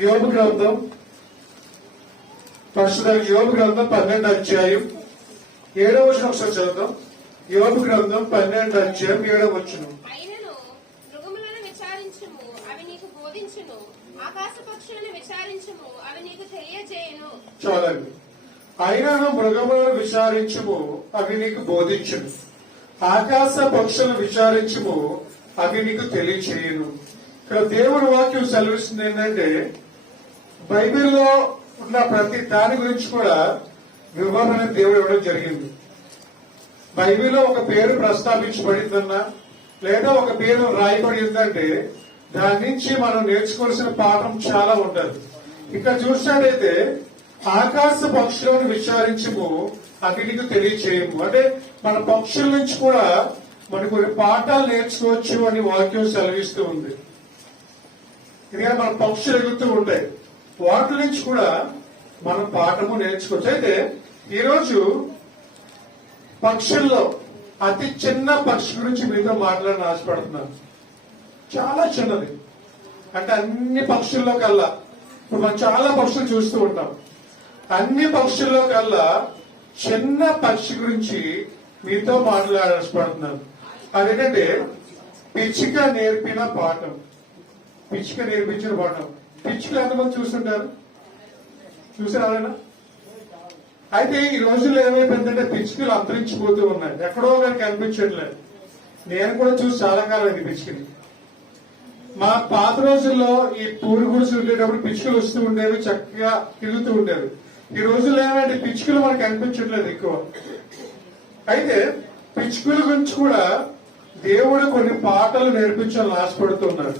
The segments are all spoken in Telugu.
యోబు గ్రంథం పరిశుద్ధ యోబు గ్రంథం 12వ అధ్యాయం 7వ వచనం ఒకసారి చదువుతాం. యోబు గ్రంథం 12వ అధ్యాయం 7వ వచనం. అయినను మృగములను విచారించుము, అవి నీకు బోధించును. ఆకాశ పక్షులను విచారించుము, అవి నీకు తెలియజేయును. చాలండి. అయినను మృగములను విచారించుము, అవి నీకు బోధించును. ఆకాశ పక్షులను విచారించుము, అవి నీకు తెలియచేయును. ఇక్కడ దేవుని వాక్యం సెలవిస్తుంది ఏంటంటే, బైబిల్లో ఉన్న ప్రతి దాని గురించి కూడా వివరణ దేవుడు ఇవ్వడం జరిగింది. బైబిల్లో ఒక పేరు ప్రస్తావించబడిందన్నా లేదా ఒక పేరు రాయబడిందంటే దాని నుంచి మనం నేర్చుకోవాల్సిన పాఠం చాలా ఉంటుంది. ఇక్కడ చూసినట్టయితే ఆకాశ పక్షులను విచారించము, అవి నీకు తెలియచేయము. అంటే మన పక్షుల నుంచి కూడా మనకు కొన్ని పాఠాలు నేర్చుకోవచ్చు అని వాక్యం సెలవిస్తూ ఉంది. ఎందుకంటే మన పక్షులు ఎగుతూ ఉంటాయి, వాటి నుంచి కూడా మనం పాఠము నేర్చుకోవచ్చు. అయితే ఈరోజు పక్షుల్లో అతి చిన్న పక్షి గురించి మీతో మాట్లాడని ఆశపడుతున్నాను. చాలా చిన్నది, అంటే అన్ని పక్షుల్లో కల్లా ఇప్పుడు మనం చాలా పక్షులు చూస్తూ ఉంటాం. అన్ని పక్షుల్లో కల్లా చిన్న పక్షి గురించి మీతో మాట్లాడాల్సిపడుతున్నాను. అదేంటంటే పిచ్చుక నేర్పిన పాఠం. పిచ్చుక నేర్పించిన పాఠం. పిచ్చుకలు ఎంతమంది చూస్తుంటారు? చూసారా? అయితే ఈ రోజుల్లో ఏమైపోయిందంటే పిచ్చుకలు అంతరించిపోతూ ఉన్నాయి, ఎక్కడో కానీ కనిపించట్లేదు. నేను కూడా చూసి చాలా కాలం అయింది పిచ్చుకని. మా పాత రోజుల్లో ఈ పూరి గుడిసి ఉండేటప్పుడు పిచ్చుకలు వస్తూ ఉండేవి, చక్కగా తిరుగుతూ ఉండేవి. ఈ రోజుల్లో ఏమంటే పిచ్చుకలు మనకు కనిపించట్లేదు ఎక్కువ. అయితే పిచ్చుకల గురించి కూడా దేవుడు కొన్ని పాటలు నేర్పించాలని ఆశపడుతున్నారు.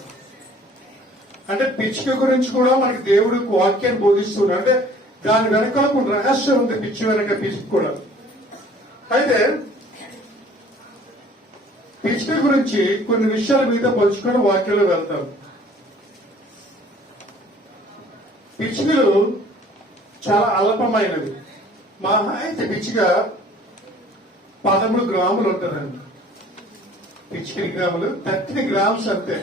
అంటే పిచ్చుక గురించి కూడా మనకి దేవుడు వాక్యాన్ని బోధిస్తున్నాడు. అంటే దాని వెనకాల కొన్ని రహస్యం ఉంది, పిచ్చి వెనక పిచ్చుక కూడా. అయితే పిచ్చుక గురించి కొన్ని విషయాలు మీతో పంచుకొని వాక్యంలో వెళ్తాం. పిచ్చుకలు చాలా అల్పమైనవి. మహా అయితే పిచ్చుక 13 గ్రాములు ఉంటుందండి. పిచ్చుక గ్రాములు 30 గ్రామ్స్ అంతే,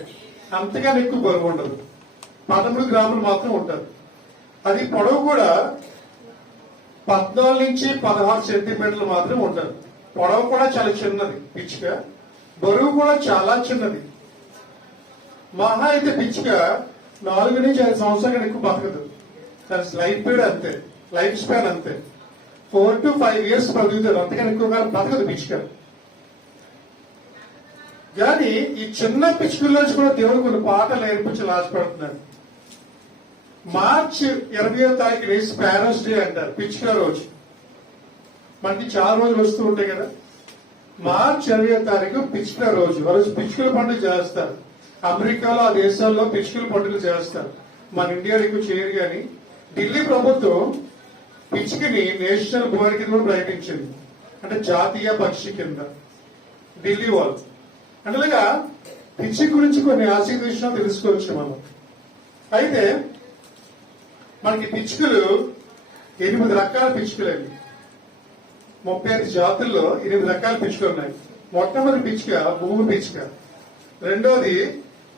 అంతగానే ఎక్కువ బరువు ఉండదు. 13 గ్రాములు మాత్రం ఉంటుంది. అది పొడవు కూడా 14 నుంచి 16 సెంటీమీటర్లు మాత్రం ఉంటుంది. పొడవు కూడా చాలా చిన్నది పిచ్చుక, బరువు కూడా చాలా చిన్నది. మహా అయితే పిచ్చుక 4 నుంచి 5 సంవత్సరాలు ఎక్కువ బతకదు. దాని లైఫ్ పీరియడ్ అంతే, లైఫ్ స్పాన్ అంతే. 4 to 5 ఇయర్స్ బతుకుతుంది, అంతకని ఎక్కువగా బతకదు పిచ్చుక. కానీ ఈ చిన్న పిచ్చుకల నుంచి కూడా దేవుడు కొన్ని పాటలు నేర్పించాలని ఆశపడుతున్నాడు. మార్చి 20వ తారీఖుని స్పారోస్ డే అంటారు, పిచ్చుక రోజు. మనకి చాలా రోజులు వస్తూ ఉంటాయి కదా. మార్చి 20వ తారీఖు పిచ్చుక రోజు. ఆ రోజు పిచ్చుకల పండుగ చేస్తారు. అమెరికాలో ఆ దేశాల్లో పిచ్చుకల పండుగలు చేస్తారు. మన ఇండియాలో ఎక్కువ చేయరు. కానీ ఢిల్లీ ప్రభుత్వం పిచ్చుకని నేషనల్ బర్డ్ కింద కూడా ప్రకటించింది, అంటే జాతీయ పక్షి కింద. ఢిల్లీ వాళ్ళు అంటే పిచ్చి గురించి కొన్ని ఆసక్తి విషయాలు తెలుసుకోవచ్చు మనం. అయితే మనకి పిచ్చుకలు 8 రకాల పిచ్చుకలు అండి. 35 జాతుల్లో 8 రకాల పిచ్చుకలు ఉన్నాయి. మొట్టమొదటి పిచ్చుక భూమి పిచ్చుక, రెండోది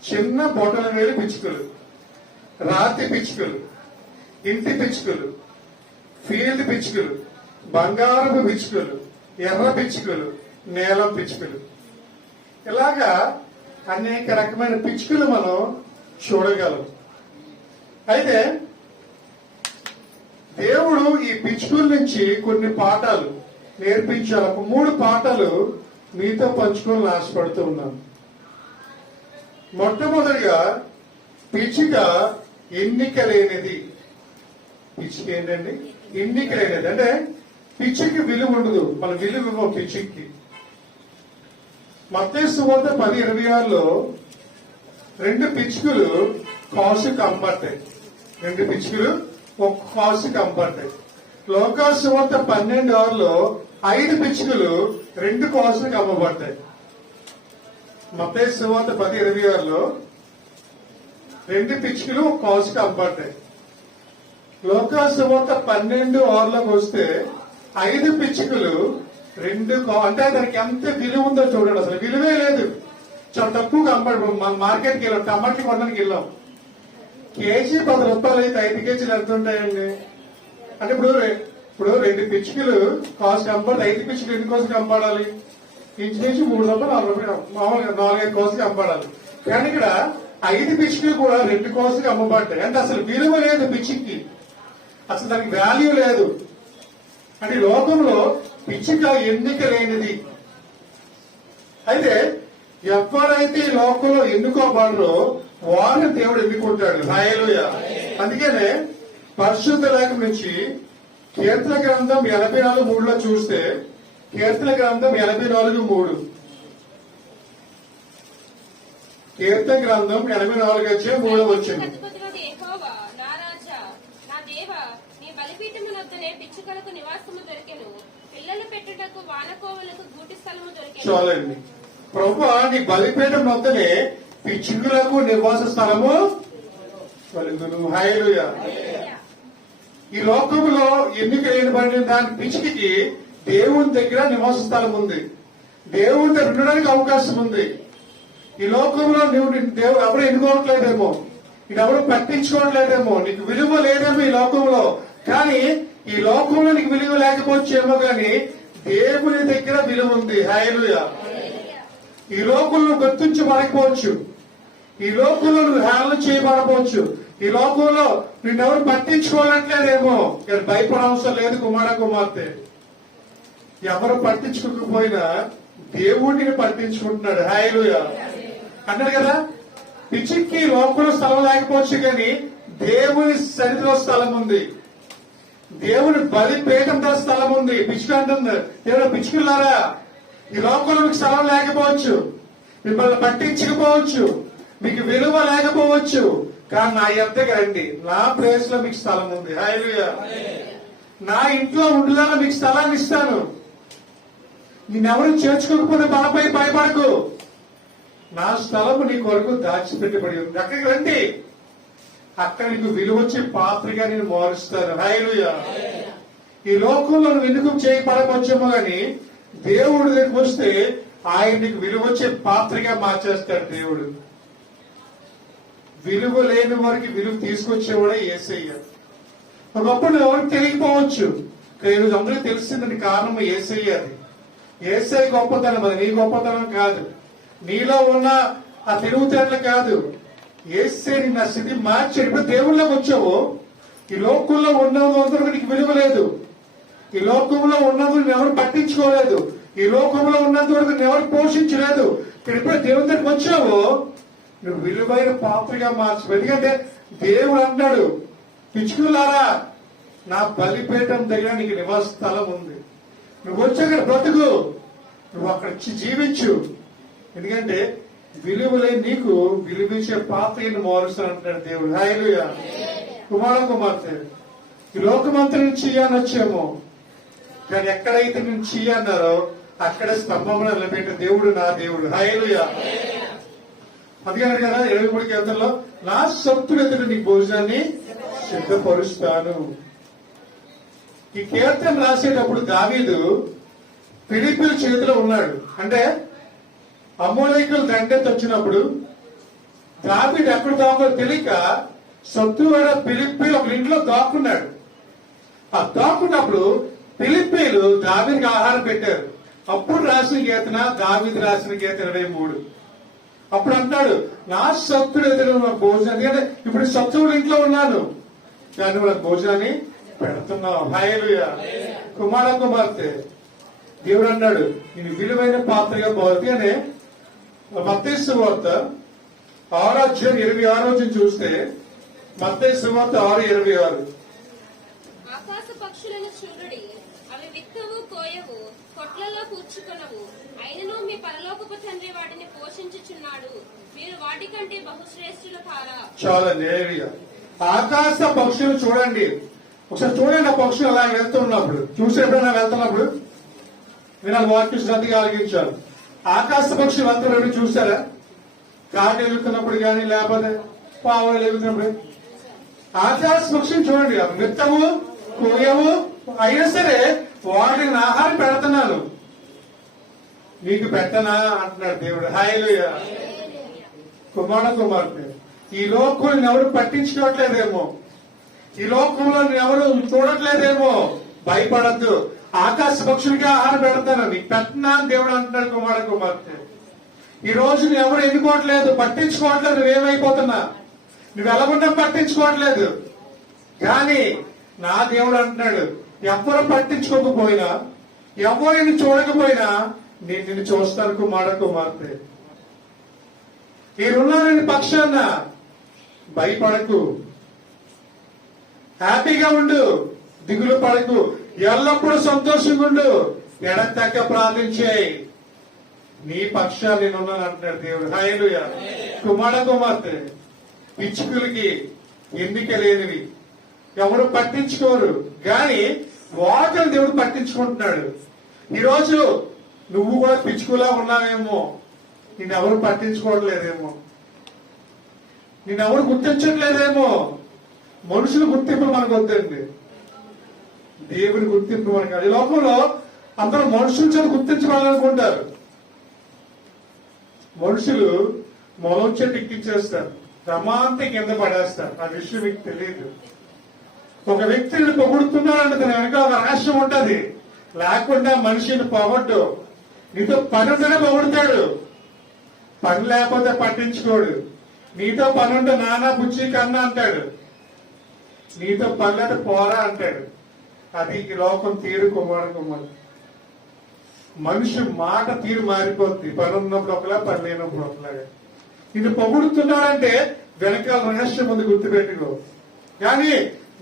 చిన్న బొటన వేలు పిచ్చుకలు, రాతి పిచ్చుకలు, ఇంటి పిచ్చుకలు, ఫీల్డ్ పిచ్చుకలు, బంగారపు పిచ్చుకలు, ఎర్ర పిచ్చుకలు, నీలం పిచ్చుకలు. ఇలాగా అనేక రకమైన పిచ్చుకలు మనం చూడగలం. అయితే దేవుడు ఈ పిచ్చుకల నుంచి కొన్ని పాఠాలు నేర్పించాలి. ఒక 3 పాఠాలు మీతో పంచుకోవాలని ఆశపడుతూ ఉన్నాను. మొట్టమొదటిగా పిచ్చుక ఎన్నిక లేనిది. పిచ్చుక ఏంటండి? ఎన్నిక లేనిది. అంటే పిచ్చుకి విలువ ఉండదు, మన విలువ ఇవ్వం పిచ్చుకి. మత్తయి సువార్త 10:26లో 2 పిచ్చుకలు కాసుకు అమ్మబడ్డాయి. 2 పిచ్చుకలు ఒక కాసుకు అమ్మబడ్డాయి. లోకాసు సువార్త 12:6లో 5 పిచ్చుకలు 2 కాసులకు అమ్మబడ్డాయి. మత్తయి సువార్త 10:26లో 2 పిచ్చుకలు ఒక కాసుకు అమ్మబడ్డాయి. లోకాసు సువార్త 12:6లోకి వస్తే 5 పిచ్చుకలు 2 అంటే దానికి ఎంత విలువ ఉందో చూడండి. అసలు విలువే లేదు, చాలా తక్కువగా అమ్మాడు. మార్కెట్కి వెళ్ళాం, టమాటాలు కొనడానికి వెళ్ళాం. కేజీ 10 రూపాయలు అయితే 5 కేజీలు ఎంత ఉంటాయండి? అంటే ఇప్పుడు 2 పిచ్చుకలు కాస్ట్ కంపడి 5 పిచ్చుకలు ఎన్ని కోసం కంపడాలి? ఇంచుమించు 3 రూపాయలు 4 రూపాయలు మామూలుగా 4-5 కోసం అమ్మబడాలి. కానీ ఇక్కడ 5 పిచ్చుకలు కూడా 2 కోసం అమ్మబడ్డాయి. అంటే అసలు విలువ లేదు పిచ్చికి, అసలు దానికి వాల్యూ లేదు. అంటే ఈ లోకంలో పిచ్చిక ఎన్నిక లేనిది. అయితే ఎవరైతే ఈ లోకంలో ఎన్నుకోబడరో వారిని దేవుడు ఎన్నుకుంటాడు. హల్లెలూయా. అందుకనే పరిశుద్ధ లేఖనం నుంచి కీర్తన గ్రంథం 84:3 చూస్తే, కీర్తన గ్రంథం 84:3, కీర్తన గ్రంథం 84:3 వచ్చింది. అధిపతివైన యెహోవా, నా రాజా, నా దేవా, నీ బలిపీఠమునొద్దనే పిచ్చుకలకు నివాసము దొరికెను, పిల్లలు పెట్టుటకు వానకోవులకు గూటి స్థలము దొరికెను. చాలండి. ప్రభువా, నీ బలిపీఠం వద్దనే పిచ్చుకలకు నివాస స్థలము కలుగును. హల్లెలూయా. ఈ లోకంలో ఎన్నిక లేనిబడిన దాని పిచ్చికి దేవుని దగ్గర నివాస స్థలం ఉంది. దేవుని దగ్గర ఉండడానికి అవకాశం ఉంది. ఈ లోకంలో దేవుడు ఎవరు ఎన్నుకోవట్లేదేమో, ఇది ఎవరు పట్టించుకోవట్లేదేమో, నీకు విలువ లేదేమో ఈ లోకంలో. కానీ ఈ లోకంలో నీకు విలువ లేకపోవచ్చేమో, కానీ దేవుని దగ్గర విలువ ఉంది. హల్లెలూయా. ఈ లోకంలో గుర్తించబడకపోవచ్చు, ఈ లోకంలో నువ్వు హేళన చేయబడవచ్చు, ఈ లోకంలో నిన్నెవరు పట్టించుకోవట్లేదేమో. ఇక్కడ భయపడవసరం లేదు కుమార్తె. ఎవరు పట్టించుకోకపోయినా దేవుడిని పట్టించుకుంటున్నాడు. హల్లెలూయా. అన్నాడు కదా, పిచ్చికి లోకంలో స్థలం లేకపోవచ్చు, కానీ దేవుని సన్నిధిలో స్థలం ఉంది, దేవుని బలిపీఠంతో స్థలం ఉంది. పిచ్చుక అంటుంది, దేవుడు పిచ్చుకున్నారా, ఈ లోకంలో మీకు స్థలం లేకపోవచ్చు, మిమ్మల్ని పట్టించకపోవచ్చు, మీకు విలువ లేకపోవచ్చు, కానీ నా యొద్దకు రండి, నా ప్లేస్ లో మీకు స్థలం ఉంది. హల్లెలూయా. నా ఇంట్లో ఉండేలా మీకు స్థలాన్ని ఇస్తాను. నిన్నెవరు చేర్చుకోకపోతే బలపై భయపడకు, నా స్థలము నీ కొరకు దాచిపెట్టబడి ఉంది. అక్కడికి రండి, అక్కడ నీకు విలువ వచ్చే పాత్రగా నేను మారుస్తాను. హల్లెలూయా. ఈ లోకంలో నువ్వు ఎందుకు చేయబడవచ్చేమో, కానీ దేవుడి దగ్గరికి వస్తే ఆయన నీకు విలువ వచ్చే పాత్రగా మార్చేస్తాడు దేవుడు. విలువ లేని వారికి విలువ తీసుకొచ్చేవాడే యేసయ్య. ఒకప్పుడు ఎవరికి తెలియకపోవచ్చు, కానీ అందరికీ తెలిసిందని కారణం యేసయ్య. అది యేసయ్య గొప్పతనం, అది నీ గొప్పతనం కాదు, నీలో ఉన్న ఆ తెలివితేటలు కాదు. యేసయ్య నా స్థితి మార్చాడు. ఇప్పుడు దేవుళ్ళకి వచ్చావు, ఈ లోకంలో ఉన్నందుకు నీకు విలువ లేదు, ఈ లోకంలో ఉన్నందుకు నేను ఎవరు పట్టించుకోలేదు, ఈ లోకంలో ఉన్నంత వరకు నేను ఎవరు పోషించలేదు. ఇప్పుడు దేవుని దగ్గరికి వచ్చావు, నువ్వు విలువైన పాత్రగా మార్చు. ఎందుకంటే దేవుడు అన్నాడు, పిచ్చుకులారా, నా బలిపీఠం దగ్గర నీకు నివాస స్థలం ఉంది, నువ్వు వచ్చి అక్కడ బ్రతుకు, నువ్వు అక్కడ జీవించు. ఎందుకంటే విలువలేని నీకు విలువించే పాత్రను మారుస్తాను అంటాడు దేవుడు. హల్లెలూయా. కుమార్తె, ఈ లోకమంతా నుంచి అని వచ్చేమో, కానీ ఎక్కడైతే నేను అన్నారో అక్కడ స్తంభంలో నిలబెట్టే దేవుడు నా దేవుడు. హల్లెలూయా. అందుకని కదా 23 కీర్తనలో నా సొత్తులు ఎదురు నీ భోజనాన్ని సిద్ధపరుస్తాను. ఈ కీర్తన రాసేటప్పుడు దావీదు ఫిలిప్పీల చేతిలో ఉన్నాడు. అంటే అమోలేకులు దండెత్తి వచ్చినప్పుడు దావీదు ఎక్కడ దాకో తెలియక శత్రువైన ఫిలిప్పీలు ఒక ఇంట్లో దాక్కున్నాడు. ఆ దాక్కున్నప్పుడు ఫిలిప్పీలు దావీదుకి ఆహారం పెట్టారు. అప్పుడు రాసిన కీర్తన దావీదు రాసిన కీర్తన 23. అప్పుడు అంటాడు, నా శత్రుడు ఎదురు భోజనం, ఎందుకంటే ఇప్పుడు శత్రువుల ఇంట్లో ఉన్నాను కానీ వాళ్ళకి భోజనాన్ని పెడుతున్నావు. హల్లెలూయా. కుమార్తె, దేవుడు అన్నాడు నేను విలువైన పాత్రగా మారుతానే. మత్తయి సువార్త 6:26 చూస్తే, మత్తయి సువార్త 6:26, ఆకాశ పక్షులను చూడుడి, అవి విత్తవు కోయవు, కొట్లలో కూర్చుకొనవు, అయినను మీ పరలోకపు తండ్రి వాటిని పోషించుచున్నాడు, మీరు వాటికంటే బహుశ్రేష్ఠులు కారా. చాలండి. ఆకాశ పక్షులు చూడండి, ఒకసారి చూడండి. ఆ పక్షులు అలా వెళ్తున్నప్పుడు చూసి ఎప్పుడైనా వెళ్తున్నప్పుడు వినాలి, వాక్యం శ్రద్ధగా ఆలకించాలి. ఆకాశ పక్షులు వెళ్తున్నప్పుడు చూసారా? కాకి ఎగుతున్నప్పుడు కానీ లేకపోతే పావులు ఎగుతున్నప్పుడు ఆకాశ పక్షులు చూడండి, విత్తము కోయవు, అయినా సరే వాటిని ఆహారం పెడుతున్నాను, మీకు పెట్టనా అంటున్నాడు దేవుడు. హల్లెలూయా. కుమార్తె, ఈ లోకంలో ఎవరు పట్టించుకోవట్లేదేమో, ఈ లోకంలో ఎవరు చూడట్లేదేమో, భయపడద్దు. ఆకాశ పక్షులకి ఆహారం పెడతాను, నీకు పెట్టనా అని దేవుడు అంటున్నాడు. కుమార్తె, ఈ రోజు నువ్వు ఎవరు ఎన్నుకోవట్లేదు, పట్టించుకోవట్లేదు. నువ్వేమైపోతున్నా, నువ్వు ఎలాగుండా పట్టించుకోవట్లేదు. కానీ నా దేవుడు అంటున్నాడు, ఎవరు పట్టించుకోకపోయినా, ఎవరు నిన్ను చూడకపోయినా నేను నిన్ను చూస్తాను. కుమార్తె, నేనున్నానని పక్షాన భయపడకు, హ్యాపీగా ఉండు, దిగులు పడకు, ఎల్లప్పుడూ సంతోషంగా ఉండు, ఎడతెక్క ప్రార్థించేయి, నీ పక్షాలు నేనున్నాను అంటున్నాడు దేవుడు. హల్లెలూయా. కుమార్తె, పిచ్చుకులకి ఎన్నిక లేనివి, ఎవరు పట్టించుకోరు, గాని వాటిని దేవుడు పట్టించుకుంటున్నాడు. ఈరోజు నువ్వు కూడా పిచ్చుకులా ఉన్నావేమో, నిన్నెవరు పట్టించుకోవట్లేదేమో, నిన్నెవరు గుర్తించట్లేదేమో. మనుషుల గుర్తింపు మనకు వద్దండి, దేవుని గుర్తింపు మనకు. ఈ లోకంలో అందరూ మనుషుల చేత గుర్తించబడాలనుకుంటారు. మనుషులు మొలం చెట్టు ఎక్కించేస్తారు, ప్రమాంతి కింద పడేస్తారు. ఆ విషయం మీకు తెలియదు. ఒక వ్యక్తిని పొగుడుతున్నాడంటే తన వెనక ఒక రహస్యం ఉంటది, లేకుండా మనిషిని పొగడ్డు. నీతో పనుంటేనే పొగుడుతాడు, పని లేకపోతే పట్టించుకోడు. నీతో పనుంటే నానా బుచ్చి కన్నా అంటాడు, నీతో పనులంటే పోరా అంటాడు. అది ఈ లోకం తీరు. కుమారు, మనిషి మాట తీరు మారిపోద్ది. పని ఉన్నప్పుడు ఒకలా, పని లేనప్పుడు ఒకలాగా. నిన్ను పొగుడుతున్నాడంటే వెనకాల రహస్యం ఉంది, గుర్తుపెట్టుకో. కానీ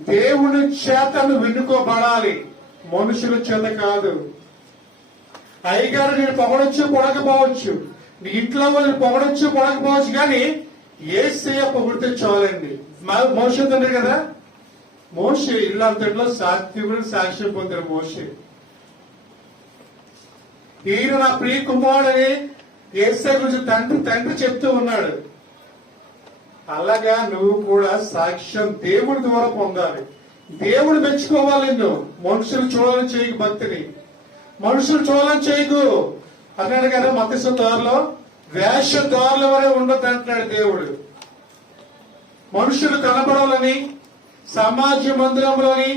దేవుని చేత నువ్వు వెన్నుకోబడాలి, మనుషుల చేత కాదు. అయ్యగారు నేను పొగడొచ్చు పొడకపోవచ్చు, నీ ఇంట్లో వాళ్ళు పొగడొచ్చు పొడకపోవచ్చు, కానీ యేసయ్య పొగిడితే చాలండి. మోషే తండ్రి కదా, మోషే ఇల్లంతట్లో సాత్వికుడు సాక్ష్యం పొందారు. మోషే, ఈయన నా ప్రియ కుమారుడని యేసయ్య గురించి తండ్రి చెప్తూ ఉన్నాడు. అలాగా నువ్వు కూడా సాక్ష్యం దేవుడి ద్వారా పొందాలి. దేవుడు మెచ్చుకోవాలి నిన్ను. మనుషులు చూడాలని చేయకు భక్తిని, మనుషులు చూడాలని చేయకు అన్నాడు కదా మత్స్య దారిలో. వేషధారుల వరే ఉండదు అంటున్నాడు దేవుడు. మనుషులు కనపడాలని సమాజ మందిరంలోని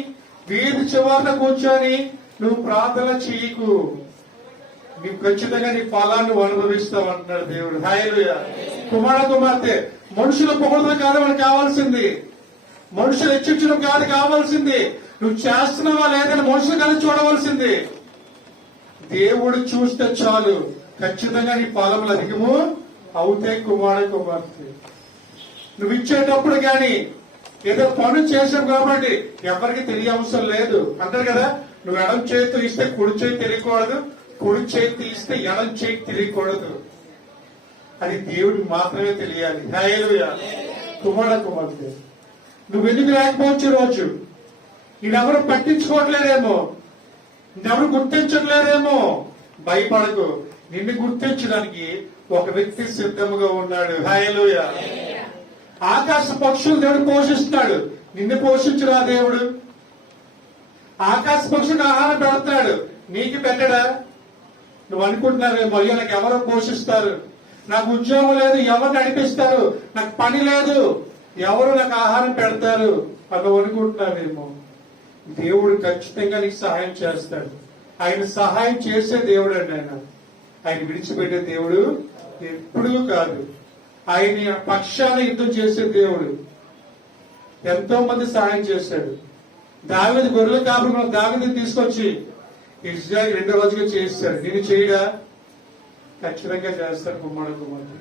వీధి చివరన కూర్చొని నువ్వు ప్రార్థన చేయకు, నీవు ఖచ్చితంగా నీ ఫలాన్ని అనుభవిస్తావు అంటున్నాడు దేవుడు. హల్లెలూయా. కుమార్తె, మనుషుల పొగడలు కాదు మనకు కావాల్సింది, మనుషులు హెచ్చించడం కాదు కావాల్సింది. నువ్వు చేస్తున్నావా లేదని మనుషులు కానీ చూడవలసింది. దేవుడు చూస్తే చాలు, ఖచ్చితంగా నీ ఫలములు అధికము అవుతాయి. కుమార్తె, నువ్వు ఇచ్చేటప్పుడు గాని ఏదో పనులు చేసావు కాబట్టి ఎవరికి తెలియవసరం లేదు అంటారు కదా. నువ్వు ఎడం చేతితో ఇస్తే కుడి చేతి తెలియకూడదు, కుడి చేతి ఇస్తే ఎడం చేతి తెలియకూడదు. అది దేవుడికి మాత్రమే తెలియాలి. హల్లెలూయా. కుమార్తె, నువ్వు ఎందుకు లేకపోవచ్చు రోజు, ఈయనెవరు పట్టించుకోవట్లేదేమో, నిన్నెవరు గుర్తించట్లేదేమో, భయపడకు. నిన్ను గుర్తించడానికి ఒక వ్యక్తి సిద్ధంగా ఉన్నాడు. హల్లెలూయా. ఆకాశ పక్షులు దేవుడు పోషిస్తున్నాడు, నిన్ను పోషించురా దేవుడు. ఆకాశ పక్షులకు ఆహారం పెడతాడు, నీకు పెట్టడా? నువ్వు అనుకుంటున్నావేమో, అయ్యో నాకు ఎవరో పోషిస్తారు, నాకు ఉద్యోగం లేదు, ఎవరు నడిపిస్తారు, నాకు పని లేదు, ఎవరు నాకు ఆహారం పెడతారు అని అనుకుంటున్నావేమో. దేవుడు ఖచ్చితంగా నీకు సహాయం చేస్తాడు. ఆయన సహాయం చేసే దేవుడు అండి. ఆయన విడిచిపెట్టే దేవుడు ఎప్పుడూ కాదు. ఆయన పక్షాన యుద్ధం చేసే దేవుడు. ఎంతో మంది సహాయం చేశాడు. దావీదు గొర్రెల కాపురం దావీదుని తీసుకొచ్చి ఇజ్రాయిల్ 2 రోజులుగా చేస్తాడు. నేను చేయడా? ఖచ్చితంగా చేస్తాడు. కుమార్తె,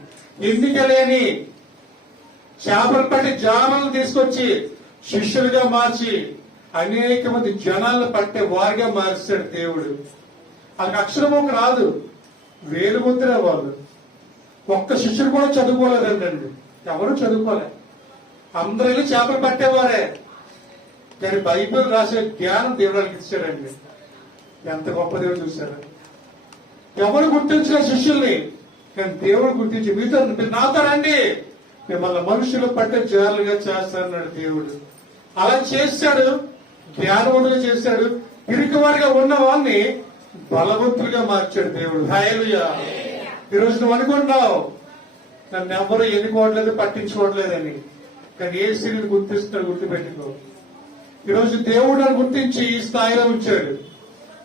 ఎన్నిక లేని చేపలు పట్టి జామలను తీసుకొచ్చి శిష్యులుగా మార్చి అనేక మంది జనాలను పట్టే వారిగా మార్చాడు దేవుడు. వాళ్ళకి అక్షరమొక రాదు, వేలుముద్ర వాళ్ళు. ఒక్క శిష్యుడు కూడా చదువుకోలేదండి, ఎవరు చదువుకోలే. అందరూ వెళ్ళి చేపలు పట్టేవారే, కానీ బైబిల్ రాసే జ్ఞానం దేవుడానికి ఇచ్చాడండి. ఎంత గొప్ప దేవుడు చూశారు. ఎవరు గుర్తించిన శిష్యుల్ని, కానీ దేవుడు గుర్తించి మీతో నాతో రండి, మిమ్మల్ని మనుషులు పట్టే జాలుగా చేస్తానన్నాడు దేవుడు. అలా చేశాడు, జ్ఞానవంతులుగా చేశాడు. పిరికివారిగా ఉన్న వారిని బలవంతులుగా మార్చాడు దేవుడు. హల్లెలూయా. ఈరోజు నువ్వు అనుకుంటున్నావు నన్ను ఎవరు ఎన్నుకోవట్లేదు, పట్టించుకోవట్లేదని. కానీ ఏ స్థితిని గుర్తిస్తున్నాడు, గుర్తుపెట్టుకో. ఈరోజు దేవుడు నన్ను గుర్తించి ఈ స్థాయిలో ఉంచాడు.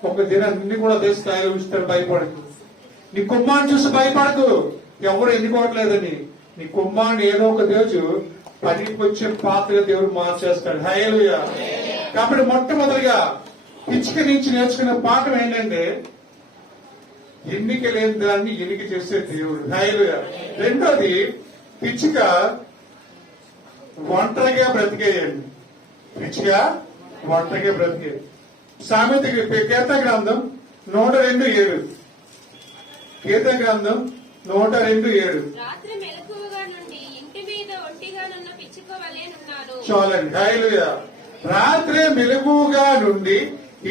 ఒక దినాన్ని కూడా అదే స్థాయిలో ఉంచుతాడు. భయపడకు. నీ కుమ్మాన్ని చూసి భయపడకు, ఎవరు ఎన్నుకోవట్లేదని. నీ కుమ్మాన్ని ఏదో ఒక రోజు పనికి వచ్చే పాత్రగా దేవుడు మార్చేస్తాడు. హల్లెలూయా. కాబట్టి మొట్టమొదటిగా పిచ్చిక నుంచి నేర్చుకునే పాఠం ఏంటంటే, ఎన్నిక లేని దాన్ని ఎన్నిక చేసే దేవుడు. హల్లెలూయా. రెండోది, పిచ్చిక ఒంటరిగా బ్రతికేయండి. పిచ్చిగా ఒంటరిగా బ్రతికేది. సామెత కీర్తన గ్రంథం 102:7. కీర్తన గ్రంథం 102:7. రాత్రి మెలకువగా నుండి ఇంటి మీద ఒంటిగానున్న పిచ్చుక వలెనున్నాను. చాలండి. హల్లెలూయా. రాత్రి మెలకువగా నుండి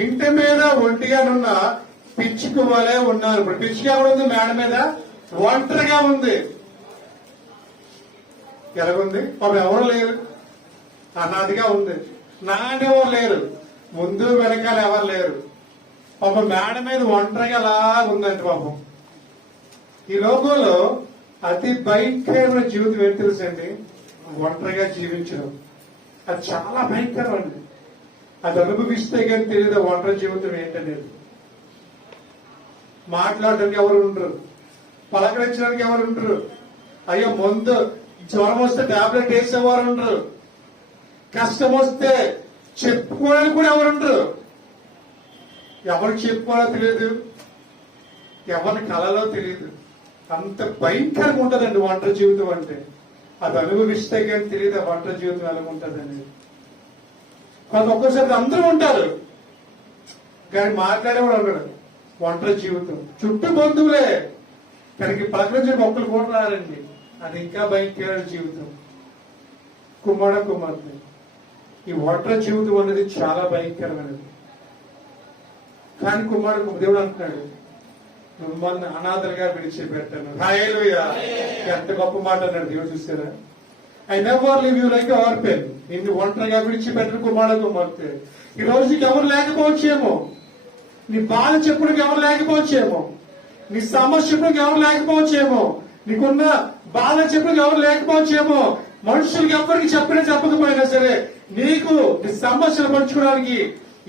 ఇంటి మీద ఒంటిగానున్న పిచ్చుక వలె ఉన్నారు. ఇప్పుడు పిచ్చుక ఎవరు ఉంది? మేడ మీద ఒంటరిగా ఉంది. ఎలాగుంది? పాపం ఎవరు లేరు, అనాదిగా ఉంది. నానేవారు లేరు, ముందు వెనకాల ఎవరు లేరు. పాపం మేడ మీద ఒంటరిగా అలాగ ఉందండి. పాపం ఈ లోకంలో అతి భయంకరమైన జీవితం ఏంటి తెలుసండి? ఒంటరిగా జీవించడం. అది చాలా భయంకరం అండి. అది అనుభవిస్తే కానీ తెలియదు ఒంటరి జీవితం ఏంటనేది. మాట్లాడడానికి ఎవరు ఉండరు, పలకరించడానికి ఎవరు ఉండరు. అయ్యో ముందు జ్వరం వస్తే టాబ్లెట్ వేసేవారు ఉండరు, కష్టం వస్తే చెప్పుకోవడానికి కూడా ఎవరు ఉండరు. ఎవరికి చెప్పుకోవాలో తెలియదు, ఎవరి కళలో తెలియదు. అంత భయంకరంగా ఉంటదండి ఒంటరి జీవితం అంటే. అది అనుభవిస్తే కానీ తెలియదు ఆ ఒంటరి జీవితం ఎలా ఉంటదని. కొంత ఒక్కోసారి అందరూ ఉంటారు కానీ మాట్లాడేవాడు ఉండడు. ఒంటరి జీవితం చుట్టూ బంధువులే కనుక పలకరించిన మొక్కలు కూడా రారండి. అది ఇంకా భయంకరమైన జీవితం. కుమార్తె, ఈ ఒంటరి జీవితం అనేది చాలా భయంకరమైనది. కానీ దేవుడు అంటున్నాడు, నువ్వు మన అనాథలుగా విడిచిపెట్టాను. హల్లెలూయా. ఎంత గొప్ప మాట అన్నాడు దేవుడు. చూసారా? I never live you like orphan. నిన్ను ఒంటరిగా విడిచిపెట్టిన కుమార్తె. ఈ రోజుకి ఎవరు లేకపోవచ్చేమో, నీ బాధ చెప్పుడికి ఎవరు లేకపోవచ్చేమో, నీ సమస్య చెప్పుడికి ఎవరు లేకపోవచ్చేమో, నీకున్న బాధ చెప్పుడికి ఎవరు లేకపోవచ్చేమో. మనుషులకి ఎవరికి చెప్పినా చెప్పకపోయినా సరే నీకు నీ సమస్యలు పంచుకోవడానికి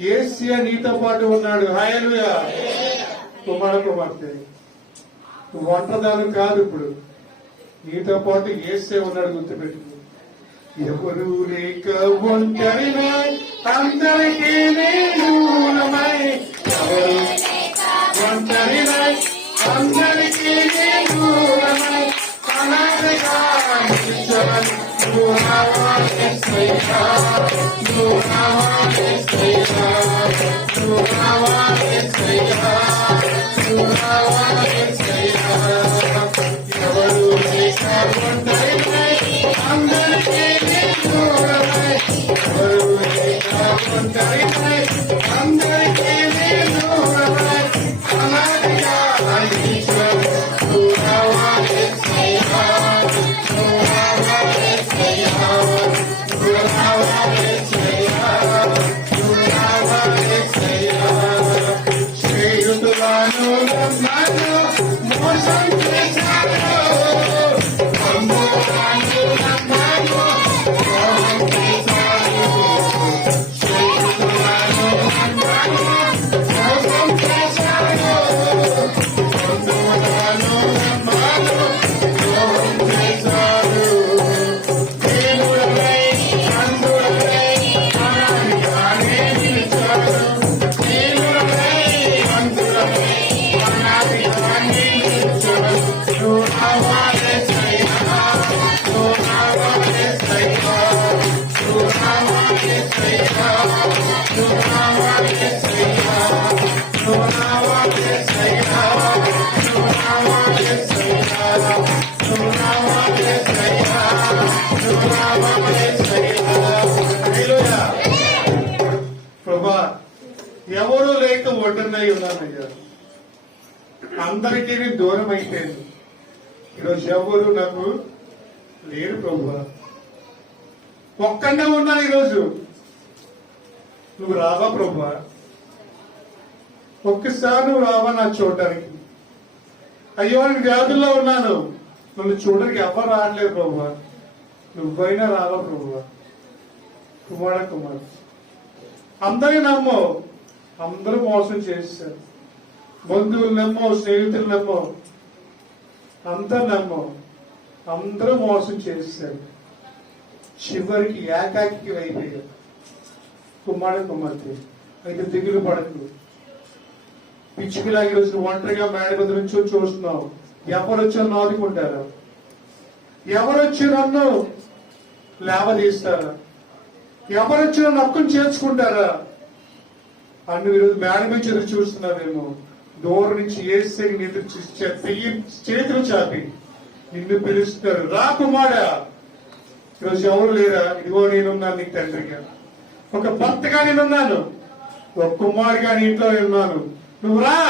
యేసయ్య నీతో పాటు ఉన్నాడు. హల్లెలూయా. కుమార్తె, నువ్వు ఒంటరిదాను కాదు. ఇప్పుడు నీతో పాటు యేసయ్య ఉన్నాడు. గుర్తుపెట్టుకో. ఎవరు లేక ఒంటరినై అందరికీ మూలమై, ఎవరు ఒంటరినై అందరికీ మూలమై, అనాథగా నిలిచాను. నువ్వు నావా యేసయ్యా, నువ్వు నావా యేసయ్యా, నువ్వు నావా యేసయ్యా, నువ్వు నావా యేసయ్యా. ఎవరు లేక ఒంటరినై అందరికీ మూలమై, ఎవరు లేక ఒంటరినై అందరికీ మూలమై, అనాథగా నిలిచాను. నువ్వు నావా యేసయ్యా, నువ్వు నావా యేసయ్యా, నువ్వు నావా యేసయ్యా, నువ్వు నావా యేసయ్యా. స్నేహితులను నన్ను మోసం చేశాను, బంధువులను నన్ను ద్రోహం చేశారు. స్నేహితులను నన్ను మోసం చేశారు, బంధువులను నన్ను ద్రోహం చేశారు. దేవుడై బంధువుడై అనాదిగానే నిలిచాడు. దేవుడై బంధువుడై అనాదిగానే నిలిచాడు. నువ్వు నావా యేసయ్యా, నువ్వు నావా యేసయ్యా, నువ్వు నావా యేసయ్యా, నువ్వు నావా యేసయ్యా, నువ్వు నావా యేసయ్యా, నువ్వు నావా యేసయ్యా, నువ్వు నావా యేసయ్యా, నువ్వు నావా యేసయ్యా. హల్లెలూయా. ప్రభువా, ఎవరు లేక ఒంటరినై ఉన్నానయ్యా, అందరికీ నేను దూరం అయిపోయాను. ఈరోజు ఎవరు నాకు లేరు ప్రభువా, ఒక్కడే ఉన్నాను. ఈరోజు నువ్వు రావా ప్రభువా? ఒక్కసారి నువ్వు రావా నా చూడటానికి? అయ్యో నేను వ్యాధుల్లో ఉన్నాను, నన్ను చూడడానికి ఎవరు రావట్లేదు ప్రభువా, నువ్వైనా రావా ప్రభువా. కుమార్ అందరినీ నమ్మవు, అందరూ మోసం చేశారు. బంధువులు నమ్మవు, స్నేహితులు నమ్మవు, అందరు నమ్మవు, అందరూ మోసం చేశారు. చివరికి ఏకాకి అయిపోయారు. కుమార్తె అయితే దిగులు పడకు. పిచ్చికిలాగి రోజు ఒంటరిగా మేడ మీద నుంచి చూస్తున్నావు. ఎవరొచ్చో నాదుకుంటారా? ఎవరొచ్చి నన్ను లేవదీస్తారా? ఎవరొచ్చి నన్ను హక్కును చేర్చుకుంటారా అన్ను ఈరోజు మేడ నుంచి ఎదురు చూస్తున్నావేమో. దూరం నుంచి ఏసై ఎదురు చూసి చేతులు చాపి నిన్ను పిలుస్తున్నారు, రా కుమారా. ఈరోజు ఎవరు లేరా? ఇదిగో నేనున్నాను నీకు తండ్రిగా, ఒక భర్తగా నేనున్నాను, ఒక కుమారుగా నీ ఇంట్లో ఉన్నాను, నువ్వు రా.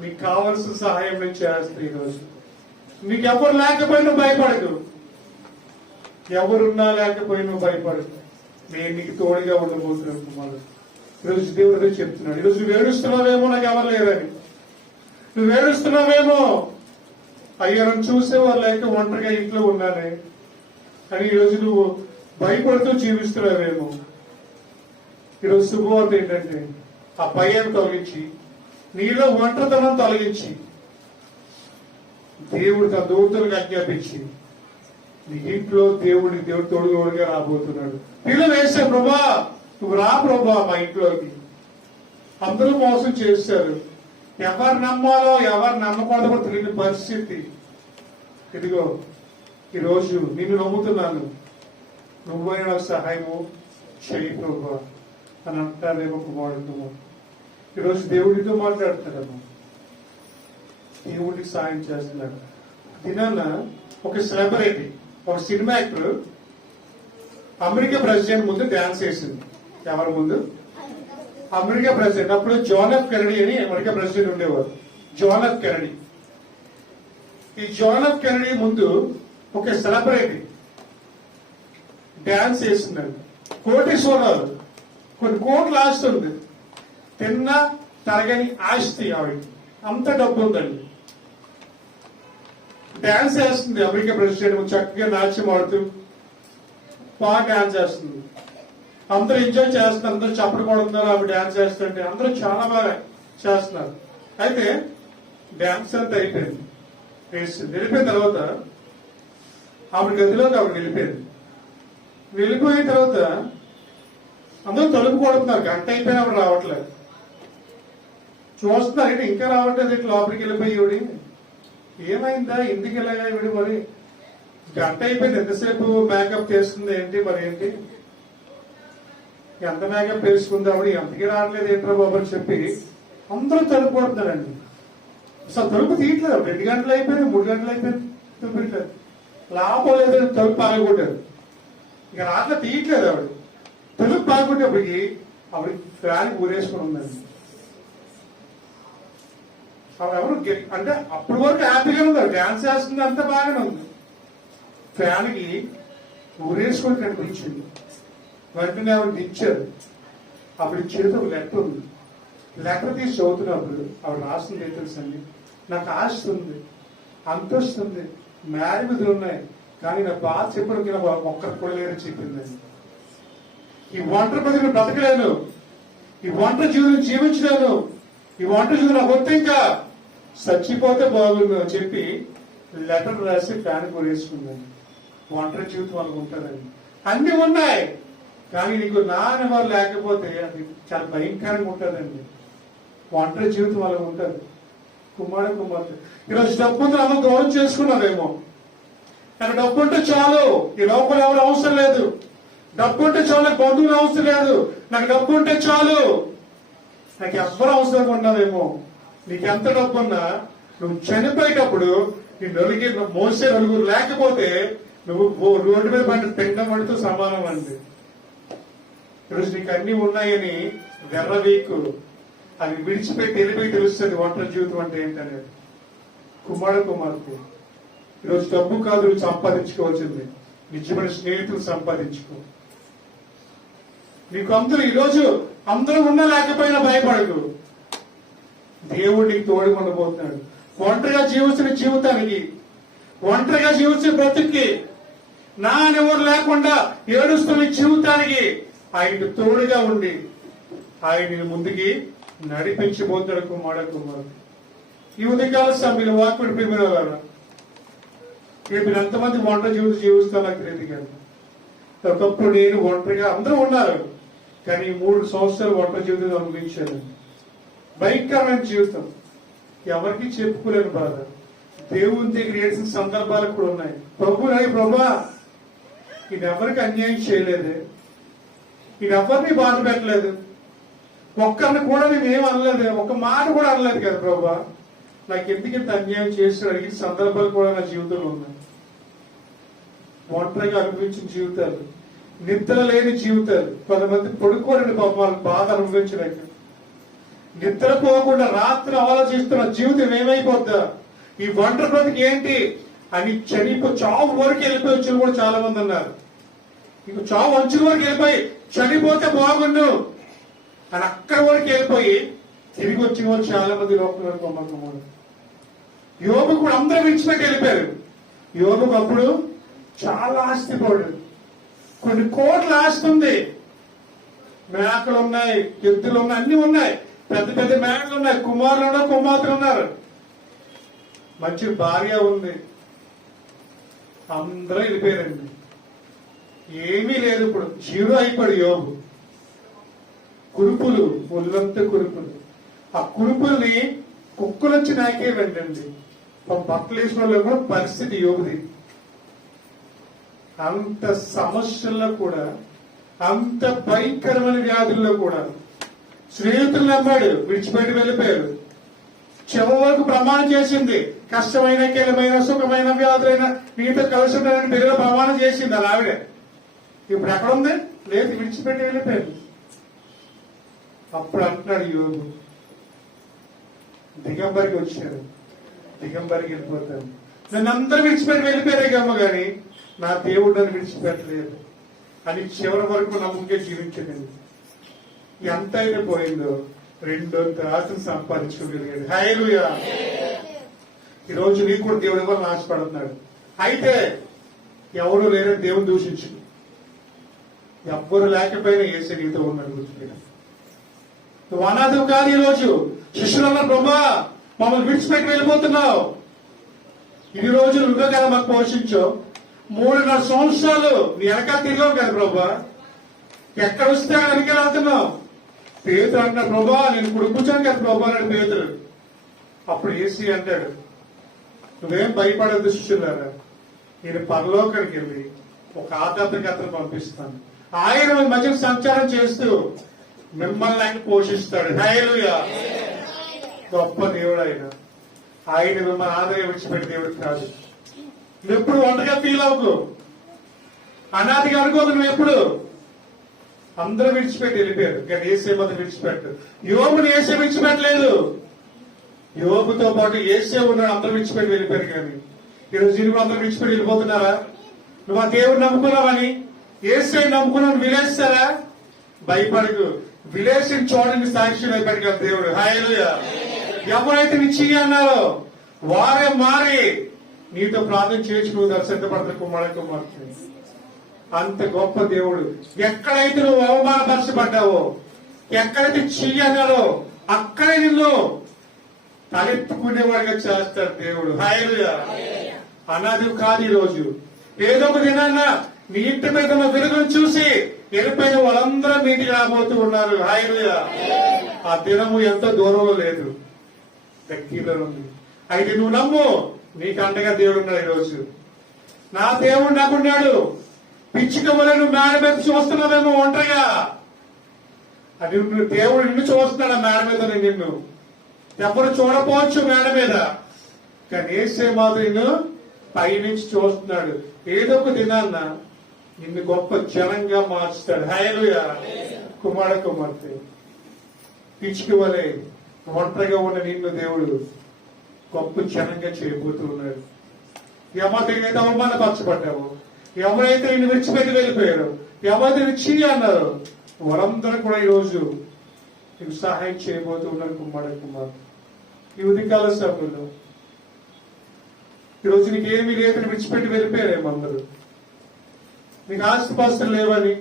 నీకు కావలసిన సహాయం నేను చేస్తాను. ఈరోజు నీకు ఎవరు లేకపోయినా భయపడదు, ఎవరున్నా లేకపోయినా భయపడదు. నేను నీకు తోడుగా ఉండబోతున్నాను కుమారుడు. ఈరోజు దేవుడు చెప్తున్నాడు. ఈరోజు నువ్వు ఏడుస్తున్నావేమో, నాకు ఎవరు లేరని. నువ్వు ఏడుస్తున్నావేమో, అయ్యా నన్ను చూసేవారు లేక ఒంటరిగా ఇంట్లో ఉన్నానే అని ఈరోజు నువ్వు భయపడుతూ జీవిస్తున్నావేమో. ఈరోజు శుభవార్త ఏంటంటే ఆ భయాన్ని తొలగించి, నీలో ఒంటరితనం తొలగించి, దేవుడు తన దూతలకు ఆజ్ఞాపించి నీ ఇంట్లో దేవుడు తోడుగా రాబోతున్నాడు. పిల్లలు వేసే ప్రభా, నువ్వు రా ప్రభా మా ఇంట్లోకి. అందరూ మోసం చేశారు. ఎవరు నమ్మాలో ఎవరు నమ్మకూడదో కూడా తెలియని పరిస్థితి. ఇదిగో ఈరోజు నిన్ను నమ్ముతున్నాను, నువ్వైనా నాకు సహాయము చేయి ప్రభా అని అంటారేమో కుమారుడు. ఈరోజు దేవుడితో మాట్లాడుతున్నాము, దేవుడికి సాయం చేస్తున్నాడు. దినాన ఒక సెలబ్రిటీ, ఒక సినిమా యాక్టర్ అమెరికా ప్రెసిడెంట్ ముందు డాన్స్ వేసింది. ఎవరి ముందు? America president. అప్పుడు జాన్ ఎఫ్ కెనడీ అని అమెరికా ప్రెసిడెంట్ ఉండేవారు. John F Kennedy. ఈ జాన్ ఎఫ్ కెనడీ ముందు ఒక సెలబ్రిటీ డాన్స్ వేసిందండి. కోటీశ్వరాలు, కొన్ని కోట్లు ఆస్తి ఉంది, తిన్న తరగని ఆస్తి ఆవిడ, అంత డబ్బు ఉందండి. డాన్స్ చేస్తుంది అమెరికా ప్రెసిడెంట్, చక్కగా నాట్యం ఆడుతూ బాగా డాన్స్ చేస్తుంది. అందరూ ఎంజాయ్ చేస్తున్నారు, అందరూ చప్పట్లు కొడుతున్నారు. ఆవిడ డాన్స్ చేస్తుంటే అందరూ చాలా బాగా చేస్తున్నారు. అయితే డాన్స్ అంతా అయిపోయింది, వెళ్ళిపోయిన తర్వాత ఆవిడ గదిలోకి ఆవిడ వెళ్ళిపోయింది. వెళ్ళిపోయిన తర్వాత అందరూ తలుపు కొడుతున్నారు. గంట అయిపోయినా ఆవిడ రావట్లేదు. చూస్తున్నారు, ఏంటి ఇంకా రావట్లేదు, ఇట్లా లోపలికి వెళ్ళిపోయి ఈవిడి ఏమైందా, ఇంటికి వెళ్ళగా ఈవిడి మరి గంట అయిపోయింది, ఎంతసేపు మేకప్ చేస్తుంది ఏంటి, మరి ఏంటి ఎంత మేకప్ వేసుకుంది ఆవిడ, ఎంతకి రావట్లేదు ఏంట్రా బాబు అని చెప్పి అందరూ తలుపు కొడుతున్నారండి. అసలు తలుపు తీయట్లేదు. 2 గంటలు అయిపోయింది, 3 గంటలు అయిపోయింది, తలుపు తీయట్లేదు. లాభం లేదని తలుపు పాల్గొట్టారు. ఇక రాత్రి తీయట్లేదు ఆవిడ. తలుపు పాల్గొట్టేప్పటికి ఆవిడ ఫ్యాన్ ఊరేసుకుని ఉందండి. ఆవిడ ఎవరు అంటే అప్పటి వరకు హ్యాపీగా ఉంది, డాన్స్ చేస్తుంది, అంత బాగానే ఉంది. ఫ్యాన్ కి ఊరేసుకొని కనిపించింది. వెంటనే ఆవిడ దించారు. అప్పుడు చేతిలో ఒక లెటర్ ఉంది. లెటర్ తీసి చదువుతున్నప్పుడు ఆవిడ రాస్తుంది ఏం తెలుసండి, నాకు ఆస్తి ఉంది, అంతస్తు ఉంది, మ్యారేజ్లు ఉన్నాయి, కానీ నా బాధ చెప్పడానికి ఒక్కరు కూడా లేరని చెప్పిందండి. ఈ ఒంటరి బతికి బ్రతకలేను, ఈ ఒంటరి జీవితం జీవించలేను, ఈ ఒంటరి జీవితం నాకు వద్దు, ఇంకా చచ్చిపోతే బాగుంది అని చెప్పి లెటర్ రాసి ఫ్యాన్ కొనేసుకుందండి. ఒంటరి జీవితం వాళ్ళకు ఉంటుందండి. అన్ని ఉన్నాయి, కానీ నీకు నాన్న వారు లేకపోతే అది చాలా భయంకరంగా ఉంటుందండి. ఒంటరి జీవితం వాళ్ళకు ఉంటుంది. కుమార్తె ఈరోజు డబ్బుతో అందరూ దూరం చేసుకున్నారేమో. నాకు డబ్బు ఉంటే చాలు, ఈ లోపల ఎవరు అవసరం లేదు, డబ్బు ఉంటే చాలు, నాకు బంధువులు అవసరం లేదు, నాకు డబ్బు ఉంటే చాలు, నాకు ఎవ్వరు అవసరం ఉండదేమో. నీకు ఎంత డబ్బు ఉన్నా నువ్వు చనిపోయేటప్పుడు నీ మోసే నలుగురు లేకపోతే నువ్వు రోడ్డు మీద పడి పెండం పడుతూ సమానం అండి. ఈరోజు నీకు అన్ని ఉన్నాయని వెర్రవీకు, అవి విడిచిపెట్టి వెళ్ళిపోయి తెలుస్తుంది ఒంటరి జీవితం అంటే ఏంటనేది. కుమార్తె ఈరోజు డబ్బు కాదు నువ్వు సంపాదించుకోవాల్సింది, నిజమైన స్నేహితులు సంపాదించుకో. నీకు అందరూ ఈరోజు అందరూ ఉన్నా లేకపోయినా భయపడకు, దేవుడు నీకు తోడుగా ఉండబోతున్నాడు. ఒంటరిగా జీవిస్తున్న జీవితానికి ఒంటరిగా జీవించే బ్రతుక్కి నా ఎవరు లేకుండా ఏడుస్తున్న జీవితానికి ఆయన తోడుగా ఉండి ఆయన ముందుకి నడిపించబోతాడు కుమారుడు. ఈ ఉదయకాల సమయంలో వాక్యుడు ప్రేమిన వారు మీరు ఎంతమంది ఒంటరి జీవితం జీవిస్తారో నాకు తెలియదు కానీ ఒకప్పుడు నేను ఒంటరిగా అందరూ ఉన్నారు కానీ 3 సంవత్సరాలు ఒంటరి జీవితం అనుభవించాను. భయంకరమైన జీవితం, ఎవరికి చెప్పుకోలేని బాధ. దేవుని దగ్గర ఏడ్చిన సందర్భాలు కూడా ఉన్నాయి. ప్రభా ఇది ఎవరికి అన్యాయం చేయలేదు, ఇది ఎవరిని బాధ పెట్టలేదు, ఒక్కరిని కూడా నేను ఏం అనలేదు, ఒక మాట కూడా అనలేదు కదా ప్రభా, నాకు ఎందుకు ఇంత అన్యాయం చేసి అడిగిన సందర్భాలు కూడా నా జీవితంలో ఉన్నాయి. ఒంటరిగా అనుభవించిన జీవితాలు, నిద్ర లేని జీవితాలు, కొంతమంది పడుకోలేని పాపాలు బాధ అనుభవించలేక నిద్రపోకుండా రాత్రి ఆలోచిస్తున్న జీవితం ఏమైపోద్దా, ఈ ఒంటరి బ్రతికి ఏంటి అని చావు వరకు వెళ్ళిపోయి వచ్చిన కూడా చాలా మంది ఉన్నారు. ఇంక చావు అంచుల వరకు వెళ్ళిపోయి చనిపోతే బాగుండు అని అక్కడి వరకు వెళ్ళిపోయి తిరిగి వచ్చిన వాళ్ళు చాలా మంది లోపల పొమ్మకం. యోబు కూడా అందరూ విడిచిపెట్టి వెళ్ళిపోయారు. యోబుకు అప్పుడు చాలా ఆస్తి పడు, కొన్ని కోట్ల ఆస్తి ఉంది, మేకలు ఉన్నాయి, ఎద్దులు ఉన్నాయి, అన్ని ఉన్నాయి, పెద్ద పెద్ద మేకలు ఉన్నాయి, కుమార్తెలు ఉన్నారు, మంచి భార్య ఉంది, అందరూ వెళ్ళిపోయారండి. ఏమీ లేదు, ఇప్పుడు జీరో అయిపోయాడు యోబు. కురుపులు, ఒళ్ళంతా కురుపులు, ఆ కురుపుల్ని కుక్కలొచ్చి నాకే వెంటండి. బట్టలు వేసిన వాళ్ళు కూడా పరిస్థితి యోగుది. అంత సమస్యల్లో కూడా, అంత భయంకరమైన వ్యాధుల్లో కూడా స్నేహితులు నమ్మాడు, విడిచిపెట్టి వెళ్ళిపోయారు. చివరి వరకు ప్రమాణం చేసింది, కష్టమైన కీలమైన సుఖమైన వ్యాధులైన నీతో కలిసి ఉండాలని బిడ్డలో ప్రమాణం చేసింది అలా ఆవిడ. ఇప్పుడు ఎక్కడ ఉంది? లేదు, విడిచిపెట్టి వెళ్ళిపోయారు. అప్పుడు అంటున్నాడు యోగు, దిగంబరికి వచ్చారు, దిగంబరికి వెళ్ళిపోతాను. నన్ను అందరూ విడిచిపెట్టి వెళ్ళిపోయారేమో గాని నా దేవుడు నన్ను విడిచిపెట్టలేదు అని చివరి వరకు నమ్మకే జీవించండి. ఎంత అయితే పోయిందో 2 ఆశను సంపాదించుకోగలిగాడు. హల్లెలూయా. ఈ రోజు నీకు కూడా దేవుడి వల్ల ఆశపడుతున్నాడు. అయితే ఎవరు లేరని దేవుని దూషించు, ఎవ్వరు లేకపోయినా ఏసే నీతో ఉన్నాడు. గుర్తుపెట్టు, నువ్వు అనాథం కాదు. ఈ రోజు శిష్యులు అన్న ప్రభా మమ్మల్ని విడిచిపెట్టి వెళ్ళిపోతున్నావు, ఈ రోజు నువ్వే కదా మాకు పోషించు. 3.5 సంవత్సరాలు నీ వెనకాల తిరిగావు కదా ప్రభా, ఎక్కడ వస్తే వెనకాల వెళ్తున్నావు. పేతురు అన్న ప్రభా నేను కుడుపుచాను కదా ప్రభా అన్నాడు పేతురు. అప్పుడు ఏసీ అంటాడు, నువ్వేం భయపడద్దు శిష్యులారా, నేను పరలోకానికి వెళ్ళి ఒక ఆధ్యాత్మికతను పంపిస్తాను, ఆయన మధ్య సంచారం చేస్తూ మిమ్మల్ని ఆయన పోషిస్తాడు. హల్లెలూయా. గొప్ప దేవుడు ఆయన మిమ్మల్ని ఆదాయం విడిచిపెట్టి దేవుడు కాదు. నువ్వు ఎప్పుడు ఒంటరిగా ఫీల్ అవ్వకు, అనాథిగా అనుకోదు. నువ్వు ఎప్పుడు అందరూ విడిచిపెట్టి వెళ్ళిపోయారు, కానీ ఏసే మాత్రం విడిచిపెట్టు. యోబుని ఏసే విడిచిపెట్టలేదు, యోబుతో పాటు ఏసే ఉన్నాడు, అందరూ విడిచిపెట్టి వెళ్ళిపోయారు. కానీ ఈరోజు దీని అందరూ విడిచిపెట్టి వెళ్ళిపోతున్నారా? నువ్వు ఆ దేవుడు నమ్ముకున్నావని, ఏసే నమ్ముకున్నావు, విలేస్తారా? భయపడకు, విలేసిన చూడండి సాక్షులు అయిపోయాడు కదా దేవుడు. హల్లెలూయా. ఎవరైతే నీ చెయ్యి అన్నారో వారే మారి నీతో ప్రార్థన చేసి నువ్వు దర్శించబడతావు కుమారుడు. అంత గొప్ప దేవుడు. ఎక్కడైతే నువ్వు అవమానపరచబడ్డావో, ఎక్కడైతే చెయ్యి అన్నారో అక్కడే నిన్ను తలెత్తుకునేవాడిగా చేస్తాడు దేవుడు. హల్లెలూయా. అనాది కాదు. ఈ రోజు ఏదో ఒక దినాన్న నీ ఇంటి మీద ఉన్న వెలుగును చూసి వెళ్ళిపోయిన వాళ్ళందరూ మీ ఇంటికి రాబోతూ ఉన్నారు. హల్లెలూయా. ఆ దినము ఎంతో దూరంలో లేదు, దగ్గరలో ఉంది. అయితే నువ్వు నమ్ము, నీకు అండగా దేవుడు ఉన్నాడు. ఈరోజు నా దేవుడు నాకున్నాడు. పిచ్చిక వల్ల నువ్వు మేడ మీద చూస్తున్నావేమో ఒంటరిగా, అది నువ్వు దేవుడు నిన్ను చూస్తున్నాడు. మేడ మీద నిన్ను ఎవరు చూడపోవచ్చు మేడ మీద, కానీ ఏసే మాత్రం నిన్ను పైనుంచి చూస్తున్నాడు. ఏదో ఒక దినాన్న నిన్ను గొప్ప జనంగా మార్చుతాడు. హల్లెలూయా. కుమార్తె పిచ్చికి వలె ఒంటరిగా ఉన్న నిన్ను దేవుడు గొప్ప జనంగా చేయబోతూ ఉన్నాడు. ఎవరైతే అవమానపరచబడ్డావో, ఎవరైతే నిన్ను విడిచిపెట్టి వెళ్ళిపోయారో, ఎవరైతే నిన్ను చెయ్యి అన్నారో వాళ్ళందరూ కూడా ఈరోజు నీకు సహాయం చేయబోతూ ఉన్నారు కుమార్తె. ఈ ఉదయకాల సమయంలో ఈ రోజు నీకేమీ లేదని విడిచిపెట్టి వెళ్ళిపోయారేమో అందరూ. నీకు ఆస్తిపాస్తులు లేవని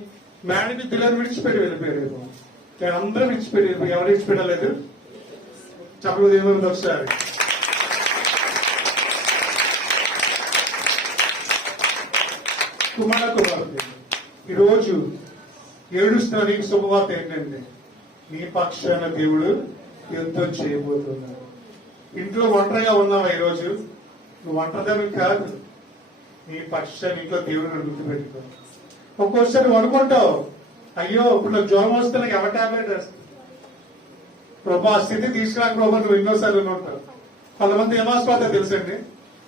మేడ విద్యలను విడిచిపెట్టి వెళ్ళిపోయారేమో. కానీ అందరూ విడిచిపెట్టి వెళ్ళిపోయి ఎవరు విడిచిపెట్టలేదు? చెప్పలేదు ఏమైంది ఒకసారి. కుమారుడు ఈరోజు ఏడుస్తున్న నీకు శుభవార్త ఏంటంటే నీ పక్షాన దేవుడు యుద్ధం చేయబోతున్నాడు. ఇంట్లో ఒంటరిగా ఉన్నావా ఈరోజు? నువ్వు ఒంటరిదనం కాదు, నీ పక్షాన్ని ఇంట్లో దేవుడు గుర్తుపెట్టుకో. ఒక్కోసారి నువ్వు అనుకుంటావు, అయ్యో ఇప్పుడు నాకు జ్వరం వస్తే నాకు ఎవరి టాబ్లెట్ వేస్తుంది ప్రభా, ఆ స్థితి తీసుకురాక ప్రభా నువ్వు ఎన్నోసార్లు ఉంటావు. కొంతమంది ఏమాస్పోతారు తెలుసండి,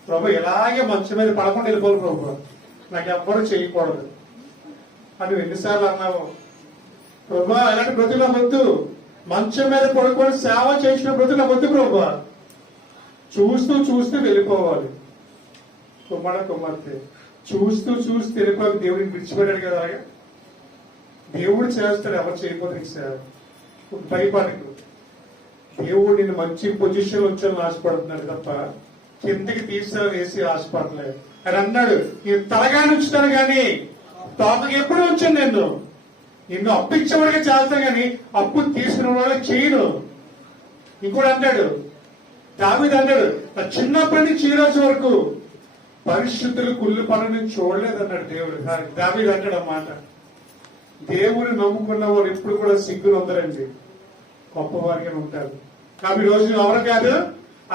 ప్రభా ఇలాగే మంచం మీద పడకుండా వెళ్ళిపోవాలి ప్రభా, నాకు ఎవ్వరూ చేయకూడదు అని నువ్వు ఎన్నిసార్లు అన్నావు. ప్రభా ఇలాంటి బ్రతుకుల వద్దు, మంచం మీద పడుకొని సేవ చేసిన బ్రతుకుల వద్దు ప్రభా. చూస్తూ చూస్తూ వెళ్ళిపోవాలి. కుమార్తె చూస్తూ చూస్తూ వెళ్ళిపోయి దేవుడిని విడిచిపెట్టాడు కదా. దేవుడు చేస్తాడు, ఎవరు చేయకపోతే నీకు సేవ. భయపడకు, దేవుడు నిన్ను మంచి పొజిషన్ వచ్చాలని ఆశపడుతున్నాడు తప్ప కిందకి తీసాలని వేసి ఆశపడలేదు. అని అన్నాడు, నేను తలగా ఉంచుతాను కానీ తోటకి ఎప్పుడు ఉంచాను నిన్ను అప్పిచ్చేవాడిగా చేస్తాను కానీ అప్పు తీసుకున్న వాళ్ళకి చేయను. ఇంకోటి అంటాడు, దావీదు అన్నాడు, నా చిన్నప్పటి నుంచి ఈ రోజు వరకు పరిశుద్ధులు కుళ్ళు పనులు చూడలేదన్నాడు దేవుడు. దావీదు అంటాడు అన్నమాట. దేవుని నమ్ముకున్న వారు ఎప్పుడు కూడా సిగ్గులు అందరండి, గొప్పవారిగా ఉంటారు. కాబట్టి రోజు ఎవరు కాదు,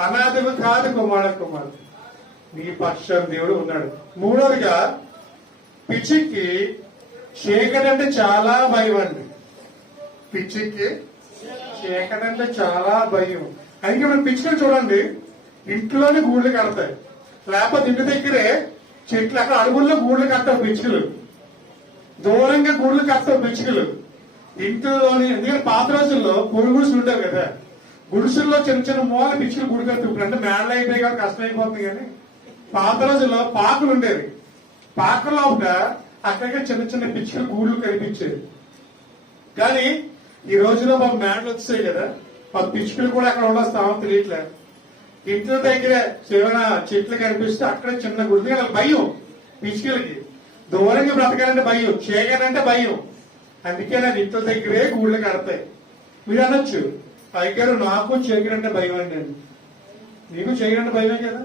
అనాథలు కాదు కుమారుడు. నీ పక్షం దేవుడు ఉన్నాడు. మూడోదిగా పిచ్చికి చీకటి అంటే చాలా భయం అండి. పిచ్చికి చీకటి అంటే చాలా భయం. అందుకే మనం పిచ్చికలు చూడండి, ఇంట్లోనే గూళ్ళు కడతాయి, లేకపోతే ఇంటి దగ్గరే చెట్లు అక్కడ అడుగుల్లో గూళ్ళు కడతావు పిచ్చుకలు, దూరంగా గూళ్ళు కడతావు పిచ్చుకలు ఇంట్లోని. ఎందుకంటే పాత రోజుల్లో పొడి గుడిసెలు ఉండేవి కదా, గుడిసెల్లో చిన్న చిన్న మూల పిచ్చుకలు గుడి కడతాయి. ఇప్పుడు అంటే మేడలు అయిపోయి కాబట్టి కష్టం అయిపోతుంది. కానీ పాత రోజుల్లో పాకులు ఉండేవి, పాకల్లో కూడా అక్కడికే చిన్న చిన్న పిచ్చుకలు గూళ్ళు కనిపించేది. కానీ ఈ రోజులో మాకు మేడలు వచ్చాయి కదా, మా పిచ్చుకలు కూడా అక్కడ ఉండొస్తామో తెలియట్లేదు. ఇంట్లో దగ్గర ఏమైనా చెట్లు కనిపిస్తే అక్కడ చిన్న గుడి, భయం పిచ్చుకలకి. దూరంగా బ్రతకాలంటే భయం, చీకటంటే భయం. అందుకే నాకు ఇంట్లో దగ్గరే గూళ్ళు కడతాయి. మీరు అనొచ్చు, అయ్యారు నాకు చీకటంటే భయం అండి. నీకు చీకటంటే భయమే కదా,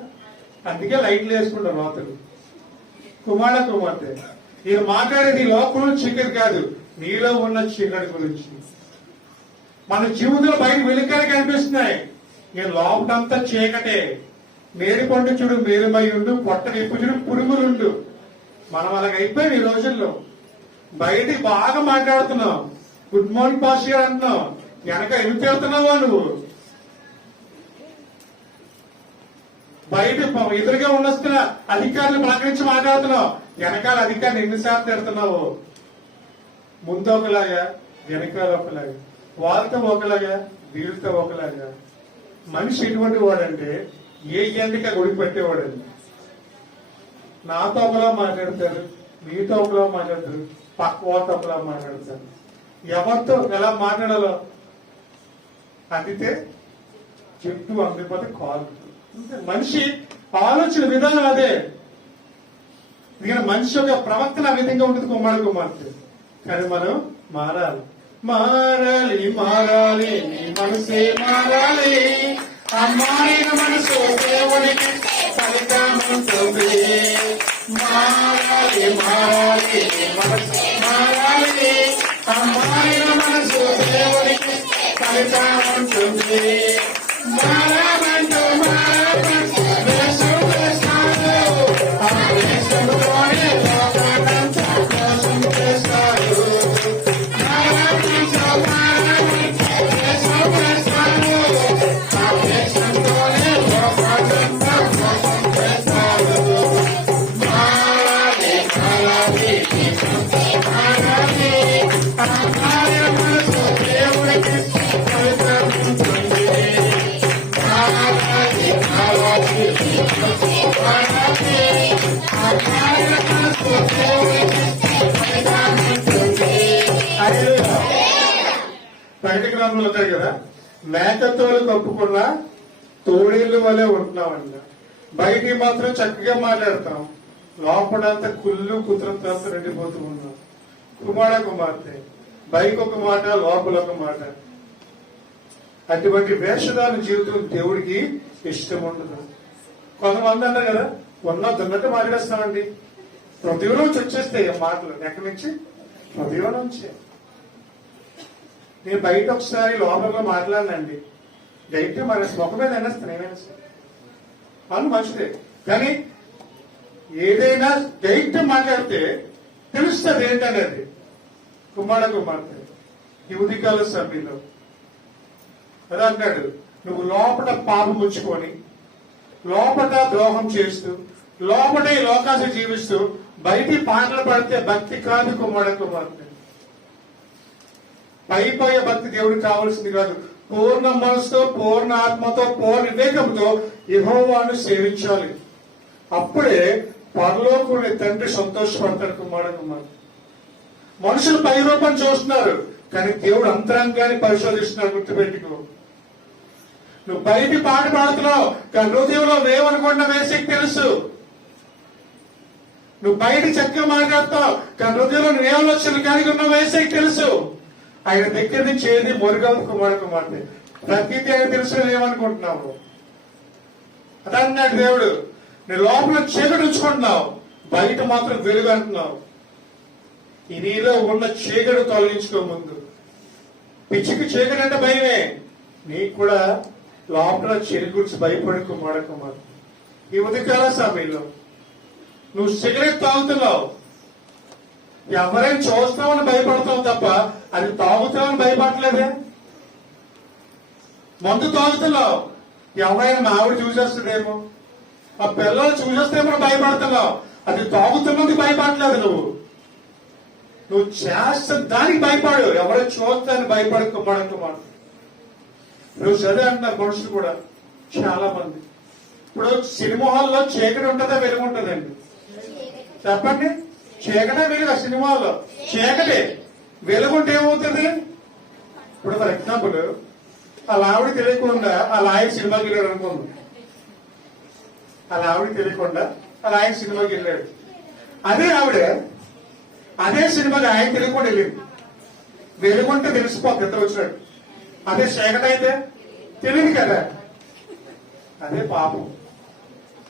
అందుకే లైట్లు వేసుకుంటారు రాత్రులు. కుమార్తె నేను మాట్లాడేది లోపల చీకటి కాదు, నీలో ఉన్న చీకటి గురించి. మన జీవితంలో బయట వెలుకలు కనిపిస్తున్నాయి, నేను లోపలంతా చీకటే. మేడి పండు చూడు మేలుమై ఉండు, పొట్ట నిప్పు చూడు పురుగులుండు. మనం అలాగైపోయాం ఈ రోజుల్లో. బయట బాగా మాట్లాడుతున్నావు, గుడ్ మార్నింగ్ పాస్ గారు అంటున్నావు, వెనక ఎందుకు వెళ్తున్నావా నువ్వు? బయట ఎదురుగా ఉండొస్తున్న అధికారులు ప్రకటించి మాట్లాడుతున్నావు, వెనకాల అధికారులు ఎన్నిసార్లు తిడుతున్నావు. ముందు ఒకలాగా, వెనకాల ఒకలాగా, వాళ్ళతో ఒకలాగా, వీళ్ళతో ఒకలాగా. మనిషి ఎటువంటి వాడంటే ఏ ఎండిక గుడి పెట్టేవాడండి. నాతో ఒకలా మాట్లాడతారు, మీతో ఒకలా మాట్లాడతారు, పక్క వాళ్ళతో ఒకలా మాట్లాడతారు. ఎవరితో ఎలా మాట్లాడాలో అందితే చెట్టు అందిపోతే కాలు. మనిషి ఆలోచన విధానం అదే. మనిషి యొక్క ప్రవర్తన ఆ విధంగా ఉంటుంది కుమార్తె. కానీ మనం మారాలి, మారాలి, మారాలి, నీ మనసే మారాలి. అమ్మాయిన మనసు దేవునికి ఫలితం ఉంటుంది. మారాలి, మారాలి, నీ మనసు మారాలి. అమ్మాయిన మనసు దేవునికి ఫలితం ఉంటుంది. మారాలంటూ మారాలంటూ దేశం చేస్తాడు, ఆ దేశంలోనే లోకానంతా మోసం చేస్తాడు. మారాలంటూ మారాలంటూ దేశం చేస్తాడు, ఆ దేశంలోనే లోకానంతా మోసం చేస్తాడు. మారాలి, మారాలి, మారాలి. అమ్మాయి మనసు దేవుడికి ఫలితం ఉంటుంది. బయట గ్రామంలో ఉంటారు కదా, మేకతోలు కప్పుకున్న తోడేళ్ల వల్లే ఉంటున్నామంట. బయటికి మాత్రం చక్కగా మాట్లాడతాం, లోపలంతా కుళ్ళు కుతంత్రంతో నిండిపోతూ ఉన్నాం. కుమార్తె బయట ఒక మాట, లోపల ఒక మాట. అటువంటి వేషధారణ జీవితం దేవుడికి ఇష్టం ఉండదు. కొంతమంది అన్నారు కదా, ఉన్నట్టు మాట్లాడేస్తామండి. హృదయం నుంచి వచ్చేస్తాయి ఆ మాటలు. ఎక్కడి నుంచి? హృదయం నుంచి. నేను బయట ఒకసారి లోపల మాట్లాడినండి, డైరెక్ట్ మన ముఖం మీద అనేస్తాను. ఏమైనా సరే అవును మంచిదే, కానీ ఏదైనా డైరెక్ట్ మాట్లాడితే తెలుస్తుంది ఏంటనేది. కుమార్తె ఈ ఉదయకాల సమయంలో అదే అన్నాడు, నువ్వు లోపల పాపం ఉంచుకొని, లోపల ద్రోహం చేస్తూ, లోపల ఈ లోకాన్ని జీవిస్తూ బయటి పాటలు పడితే భక్తి కాదు కుమార్తె. పైపోయే భక్తి దేవుడికి కావాల్సింది కాదు. పూర్ణ మనసుతో, పూర్ణ ఆత్మతో, పూర్ణ వివేకంతో యెహోవాను సేవించాలి. అప్పుడే పరలోకుని తండ్రి సంతోషపడతాడు కుమార్తె. మనుషులు పై రూపం చూస్తున్నారు, కానీ దేవుడు అంతరంగాన్ని పరిశోధిస్తున్నాడు. గుర్తుపెట్టుకో, నువ్వు బయటి పాట పాడుతున్నావు, కానీ హృదయంలో వేవనుకున్న వేసేకి తెలుసు. నువ్వు బయట చక్కగా మాట్లాడతావు, కానీ హృదయంలో నువ్వు ఏ ఆలోచనలు కలిగి ఉన్న వేసేకి తెలుసు. ఆయన దగ్గర నుంచి ఏది మొరగదు కుమార్తె. ప్రతిదీ ఆయన తెలుసు. ఏమనుకుంటున్నావు? అదన్నాడు దేవుడు, నీ లోపల చీకటి ఉంచుకుంటున్నావు, బయట మాత్రం వెలుగు అంటున్నావు. ఈ నీలో ఉన్న చీకటి తొలగించుకో ముందు. పిచ్చికి చీకటి అంటే భయమే, నీకు కూడా లోపల చీకటి గురించి భయపడి కుమార్తె. ఈ ఉదయకాల సమయంలో నువ్వు సిగరెట్ తాగుతున్నావు, ఎవరైనా చూస్తామని భయపడతావు తప్ప అది తాగుతామని భయపడలేదే. మందు తాగుతున్నావు, ఎవరైనా మా ఆవిడ చూసేస్తుందేమో, ఆ పిల్లలు చూసేస్తేమో భయపడుతున్నావు, అది తాగుతున్నది భయపడలేదు. నువ్వు చేస్తే దానికి భయపడు, ఎవరో చూస్తానని భయపడుకోమాట. నువ్వు చదివి అంటున్నారు మనుషులు కూడా చాలా మంది. ఇప్పుడు సినిమా హాల్లో చీకటి ఉంటుందా వెలుగు ఉంటుందండి? చెప్పండి. చీకటే వెలుగు. సినిమాలో చీకటే వెలుగుంటే ఏమవుతుంది? ఇప్పుడు ఫర్ ఎగ్జాంపుల్ అలా ఆవిడ తెలియకుండా అలా ఆయన సినిమాకి వెళ్ళాడు అనుకోండి. అలా ఆవిడ తెలియకుండా అలా ఆయన సినిమాకి వెళ్ళాడు. అదే ఆవిడ అదే సినిమాకి ఆయన తెలియకుండా వెళ్ళింది. వెలుగుంటే తెలిసిపోతుంది ఎంత వచ్చినాడు. అదే చీకటి అయితే తెలియదు కదా. అదే పాపం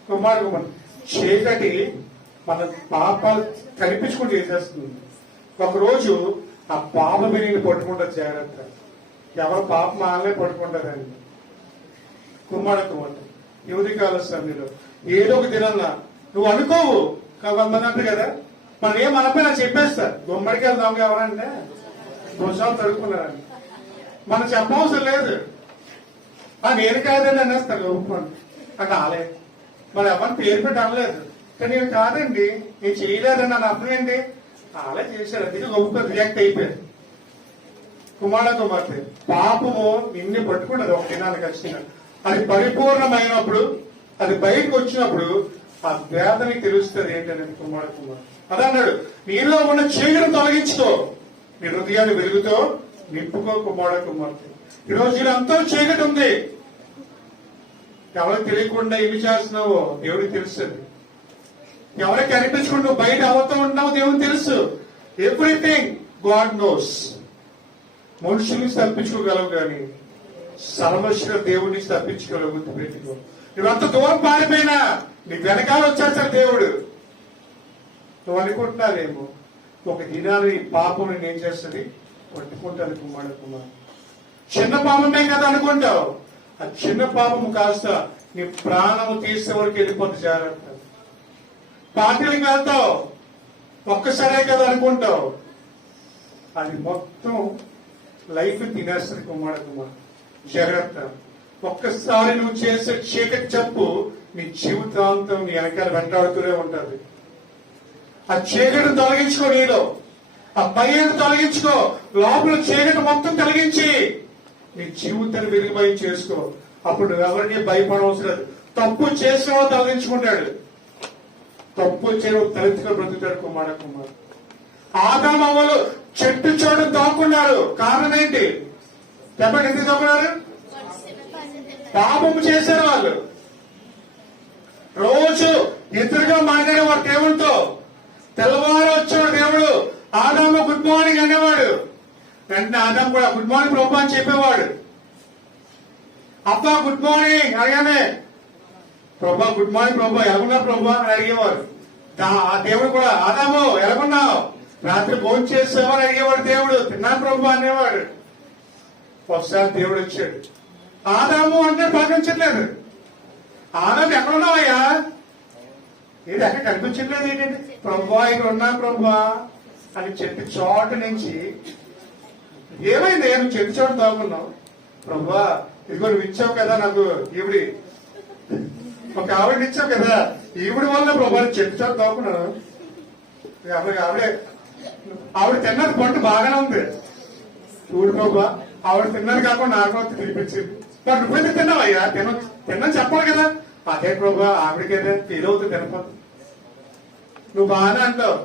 కుమారుడు. చీకటి మన పాపాలు కనిపించుకుంటూ చేసేస్తుంది. ఒకరోజు ఆ పాపం మీద పట్టుకుంటారు. జాగ్రత్త, ఎవరు పాపం ఆలే పట్టుకుంటారండి. కుమారుడు యువతి కాల సమయంలో ఏదో ఒక దినన్నా నువ్వు అనుకోవు. కొంతమంది అంటారు కదా, మనం ఏం అనపోయినా చెప్పేస్తా. గుమ్మడికి వెళ్దాం ఎవరంటే భుజాలు తడుక్కున్నారని మనం చెప్పవసరం లేదు. నేను కాదని అనేస్తాను. ఒప్పుకోండి అంటే ఆలే మరి ఎవరిని పేరు పెట్టి అనలేదు. కానీ నేను కాదండి, నేను చేయలేదని నన్ను అర్థం ఏంటి? అలా చేశారు, అందుకే గొప్ప రియాక్ట్ అయిపోయారు. కుమార్తె పాపము నిన్ను పట్టుకున్నది ఒక దినానికి ఖచ్చితంగా. అది పరిపూర్ణమైనప్పుడు, అది బయటకు వచ్చినప్పుడు ఆ వేదనకి తెలుస్తుంది ఏంటనేది కుమార్తె. అదన్నాడు, నీలో ఉన్న చీకటిని తొలగించుకో, నీ హృదయాన్ని వెలుగుతో నింపుకో కుమార్తె. ఈరోజు అంతా చీకటి ఉంది, ఎవరికి తెలియకుండా ఏమి చేస్తున్నావో దేవుడికి తెలుస్తుంది. ఎవరికి కనిపించకుండా బయట అవుతూ ఉన్నావో దేవుడికి తెలుసు. Everything God knows. మనుషుల్ని తప్పించుకోగలవు కానీ సర్వశ్వ దేవుడిని తప్పించుకోగలవు. గుర్తుపెట్టుకో, నువ్వంత దూరం పారిపోయినా నీ వెనకాల వచ్చేసాడు దేవుడు. నువ్వు అనుకుంటున్నావేమో ఒక దినాలు ఈ పాపం ఏం చేస్తుంది? పట్టుకుంటాను కుమార్. చిన్న పాపమే కదా అనుకుంటావు, ఆ చిన్న పాపము కాస్త నీ ప్రాణము తీసే వరకు వెళ్ళిపోతుంది. జాగ్రత్త. పార్టీలకు వెళ్తావు, ఒక్కసారే కదా అనుకుంటావు, అది మొత్తం లైఫ్ తినేస్తుంది కుమార్. జాగ్రత్త. ఒక్కసారి నువ్వు చేసే చీకటి చెప్పు నీ జీవితాంతం నీ వెనకాల వెంటాడుతూనే ఉంటుంది. ఆ చీకటిని తొలగించుకో, నీలో ఆ భయాన్ని తొలగించుకో, లోపల చీకటి మొత్తం తొలగించి నీ జీవితాన్ని వెలుగుమయం చేసుకో. అప్పుడు ఎవరిని భయపడవసరం లేదు. తప్పు చేసిన తొలగించుకుంటాడు, తప్పు చేయడం తలెత్తుకొని బ్రతుకుతాడు కుమార్. ఆదాము అవ్వలు చెట్టు చోటు దాక్కున్నారు. కారణం ఏంటి చెప్పండి? ఎందుకు దాక్కున్నారు? పాపము చేశారు వాళ్ళు. రోజు ఎదురుగా మాట్లాడేవాడు దేవుడితో. తెల్లవారు వచ్చాడు దేవుడు, ఆదాము గుడ్ మార్నింగ్ అనేవాడు. వెంటనే ఆదాము కూడా గుడ్ మార్నింగ్ ప్రభు అని చెప్పేవాడు. అబ్బా గుడ్ మార్నింగ్ అనగానే ప్రభా గుడ్ మార్నింగ్ ప్రభా ఎలాగున్నావు ప్రభా అని అడిగేవారు. ఆ దేవుడు కూడా ఆదాము ఎలాగున్నావు, రాత్రి భోజనం చేసావని అడిగేవాడు దేవుడు. తిన్నాను ప్రభు అనేవాడు. ఒకసారి దేవుడు వచ్చాడు, ఆదాము అంటే పలకించట్లేదు. ఆదాము ఎక్కడున్నావయ్యా, ఇది ఎక్కడ కనిపించట్లేదు ఏంటంటే, ప్రభా ఇక్కడ ఉన్నా ప్రభా అని చెప్పి చోట నుంచి ఏమైంది నువ్వు చెప్పి చోట తాగున్నావు. ప్రభా ఇదిగో నువ్వు ఇచ్చావు కదా నాకు ఈవిడి, ఒక ఆవిడ ఇచ్చావు కదా, ఈవిడి వల్ల ప్రభా చెప్పి చోట తాగున్నాను. ఆవిడ తిన్నది పంట బాగానే ఉంది చూడు ప్రభా, ఆవిడ తిన్నది కాకుండా నాకు అంత తినిపించింది. మరి నువ్వైతే తిన్నావయ్యా, తిన్నని చెప్పాలి కదా. అదే ప్రభా ఆవిడకేదే ఫీల్ అవుతుంది తినపోతే. నువ్వు బాగానే అంటావు,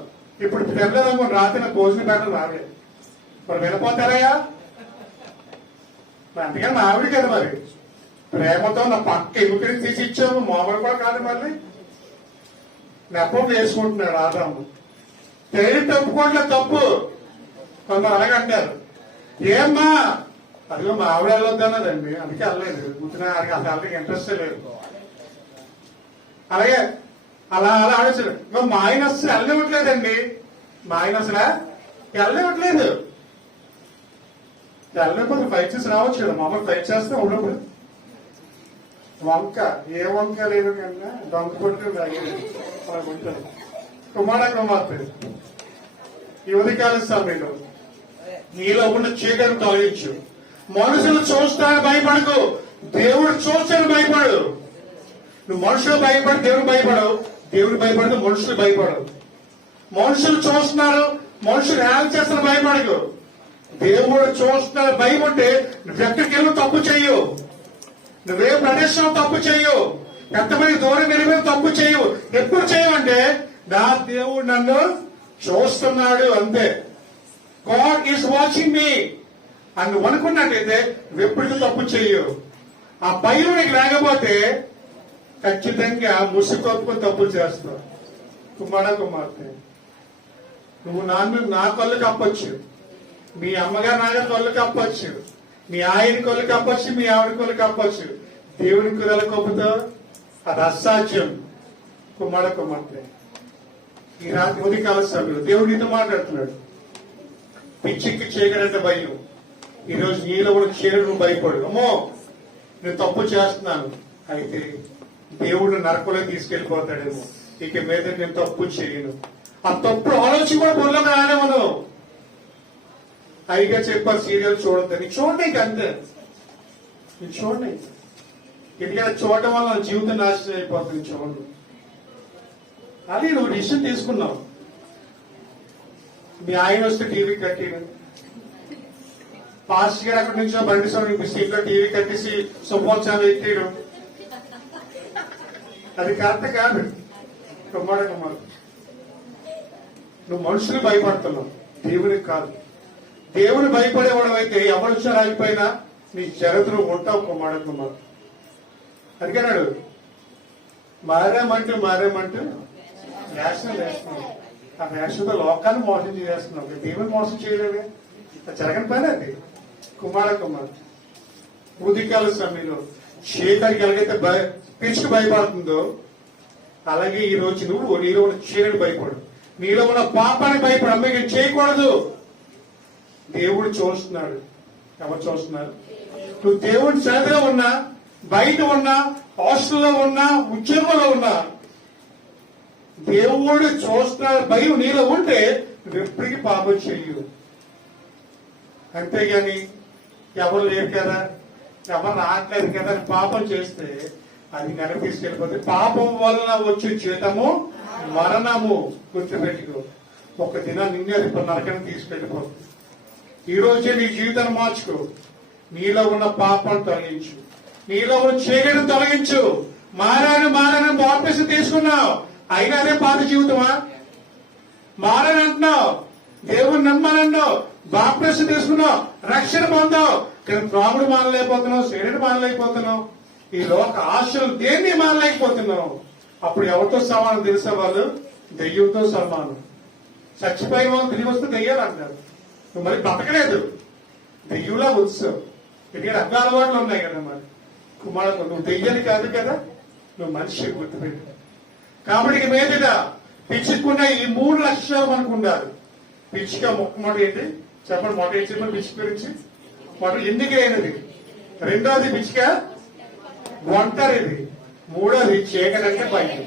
ఇప్పుడు తినలేదమ్మా రాత్రి నాకు భోజనం పెట్టడం రాలే, మరి వినపోతారయ్యా. అందుకని మా ఆవిడ కదా మరి ప్రేమతో నా పక్క ఎముకని తీసి ఇచ్చాము, మామూలు కూడా కాదు. మళ్ళీ నెప్పం వేసుకుంటున్నాడు ఆదాము. తెలివి తప్పుకోవట్లే తప్పు, కొందరు అలాగంటారు. ఏమ్మా అదిగో మా ఆవిడ వెళ్ళొద్దన్నదండి, అందుకే వెళ్ళలేదు. కూర్చున్నా అసలు వాళ్ళకి ఇంట్రెస్ట్ లేదు. అలాగే అలా అలా ఆలోచన. మా ఆయన అసలు వెళ్ళనివ్వట్లేదండి, మా ఆయన అసలు వెళ్ళనివ్వట్లేదు. వెళ్ళకపోతే ఫైట్ చేసి రావచ్చు కదా, మామూలు ఫైట్ చేస్తే ఉన్నప్పుడు. వంక ఏ వంక లేదు కన్నా దొంగ కొట్టి అలా ఉంటుంది. కుమార్తె ఈ ఉదయకాల సమయంలో నీలో ఉన్న చీకటిని తొలగించు. మనుషులు చూస్తానికి భయపడకు, దేవుడు చూస్తానికి భయపడు. నువ్వు మనుషులు భయపడి దేవుడు భయపడవు, దేవుడు భయపడదు మనుషులు భయపడవు. మనుషులు చూస్తున్నారు, మనుషులు హ్యాండ్ చేస్తున్న భయపడకు. దేవుడు చూస్తున్నారు భయం ఉంటే నువ్వెక్కడికి వెళ్ళి తప్పు చెయ్యు, నువ్వే ప్రదేశంలో తప్పు చెయ్యు, ఎంతమంది దూరం వెళ్ళి తప్పు చెయ్యు. ఎప్పుడు చేయమంటే నా దేవుడు నన్ను చూస్తున్నాడు అంతే. గాడ్ ఈస్ వాచింగ్ మీ అని నువ్వు అనుకున్నట్టయితే నువ్వెప్పటికీ తప్పు చెయ్యు. ఆ భయం నీకు లేకపోతే ఖచ్చితంగా ముసుకొప్పుకొని తప్పులు చేస్తావు. కుమార్తె నువ్వు నా కళ్ళు కప్పొచ్చు, మీ అమ్మగారు నాన్న కళ్ళు కప్పొచ్చు, మీ ఆయన కళ్ళు కప్పొచ్చు, మీ ఆవిడ కళ్ళు కప్పొచ్చు. దేవుని కుర్రలు కప్పుతావు, అది అసాధ్యం. కుమార్తె ఈ రాత్రి ఉదయకాల సమయంలో దేవుడు నీతో మాట్లాడుతున్నాడు. పిచ్చికి చేయగలంటే భయం. ఈరోజు నీలో కూడా చేయడం నువ్వు భయపడు. అమ్మో నేను తప్పు చేస్తున్నాను, అయితే దేవుడు నరకంలో తీసుకెళ్లిపోతాడేమో, ఇక మీద నేను తప్పు చేయను. ఆ తప్పుడు ఆలోచన కూడా బుర్రలోకి రానేమను. అయిగా చెప్పారు సీరియల్ చూడద్దని, చూడండి ఇక అంతే. నేను చూడండి, ఎందుకంటే చూడటం వల్ల నా జీవితం నాశనం అయిపోతుంది. చూడండి అది నువ్వు డిసిషన్ తీసుకున్నావు. మీ ఆయన వస్తే టీవీ కట్టిను, పాస్ట్ గారు అక్కడి నుంచి బండి స్వామి సీట్లో టీవీ కట్టేసి సుపోత్సవాలు ఎక్కాడు. అది కరెక్ట్ కాదు. కుమారు నువ్వు మనుషులు భయపడుతున్నావు, దేవునికి కాదు. దేవుని భయపడేవాడు అయితే ఎవరు వచ్చా రాకపోయినా నీ చరిత్ర ఉంటావు. కుమారు అందుకన్నాడు మారేమంటూ వేషం వేస్తున్నావు. ఆ వేషంతో లోకాన్ని మోసం చేస్తున్నావు, దేవుని మోసం చేయలేదే. జరగని పని అది. కుమారు ఉదికాల సమయంలో చీకటికి ఎలాగైతే పిచ్చికి భయపడుతుందో అలాగే ఈ రోజు నువ్వు నీలో ఉన్న చీకటి భయపడు, నీలో ఉన్న పాపానికి భయపడు. అమ్మాయి చేయకూడదు. దేవుడు చూస్తున్నాడు. ఎవరు చూస్తున్నారు? నువ్వు దేవుడి సన్నిధిలో ఉన్నా, బయట ఉన్నా, హాస్టల్లో ఉన్నా, ఉద్యోగంలో ఉన్నా, దేవుడు చూస్తున్నాడు భయం నీలో ఉంటే నువ్వు ఎప్పటికీ పాపం చెయ్యు. అంతేగాని ఎవరు లేరు కదా, ఎవరు రావట్లేదు కదా అని పాపం చేస్తే అది వెనక్కి తీసుకెళ్ళిపోతే పాపం వలన వచ్చే జీతము మరణము. గుర్తుపెట్టుకో, ఒక దినం నిన్నే అది నరకని తీసుకెళ్ళిపోతుంది. ఈ రోజే నీ జీవితాన్ని మార్చుకో. నీలో ఉన్న పాపాన్ని తొలగించు, నీలో ఉన్న చీకటిని తొలగించు. మారాను బాప్టిజం తీసుకున్నావు, అయినా అదే పాత జీవితమా? మారని అంటున్నావు, దేవుని నమ్మాలన్నావు, బాప్టిజం తీసుకున్నావు, రక్షణ పొందావు, కానీ త్రాగుడు మానలేకపోతున్నావు, శరీరం మానలేకపోతున్నావు, ఈ లోక ఆశలు దేన్ని మానలేకపోతున్నావు. అప్పుడు ఎవరితో సమానం తెలుసా వాళ్ళు? దెయ్యంతో సమానం. చచ్చిపోయిన వాళ్ళు తిరిగి వస్తే దెయ్యాలు అంటారు. నువ్వు మరి బతకలేదు, దెయ్యంలా వచ్చావు. ఇక్కడ అన్ని అలవాట్లు ఉన్నాయి కదా. మరి కుమారుడు నువ్వు దెయ్యాన్ని కాదు కదా, నువ్వు మనిషి గుర్తుపెట్టు. కాబట్టి ఇక మీదట పిచ్చుకున్న ఈ 3 లక్షలు మనకు ఉండాలి. పిచ్చుక మొట్టమొదటి ఏంటి చెప్పండి? మొదటి ఏం చెప్పండి పిచ్చుక గురించి? మొదటి ఎన్నికైనది, రెండోది పిచ్చుక ఒంటరిది, మూడోది చీకటంటే భయం.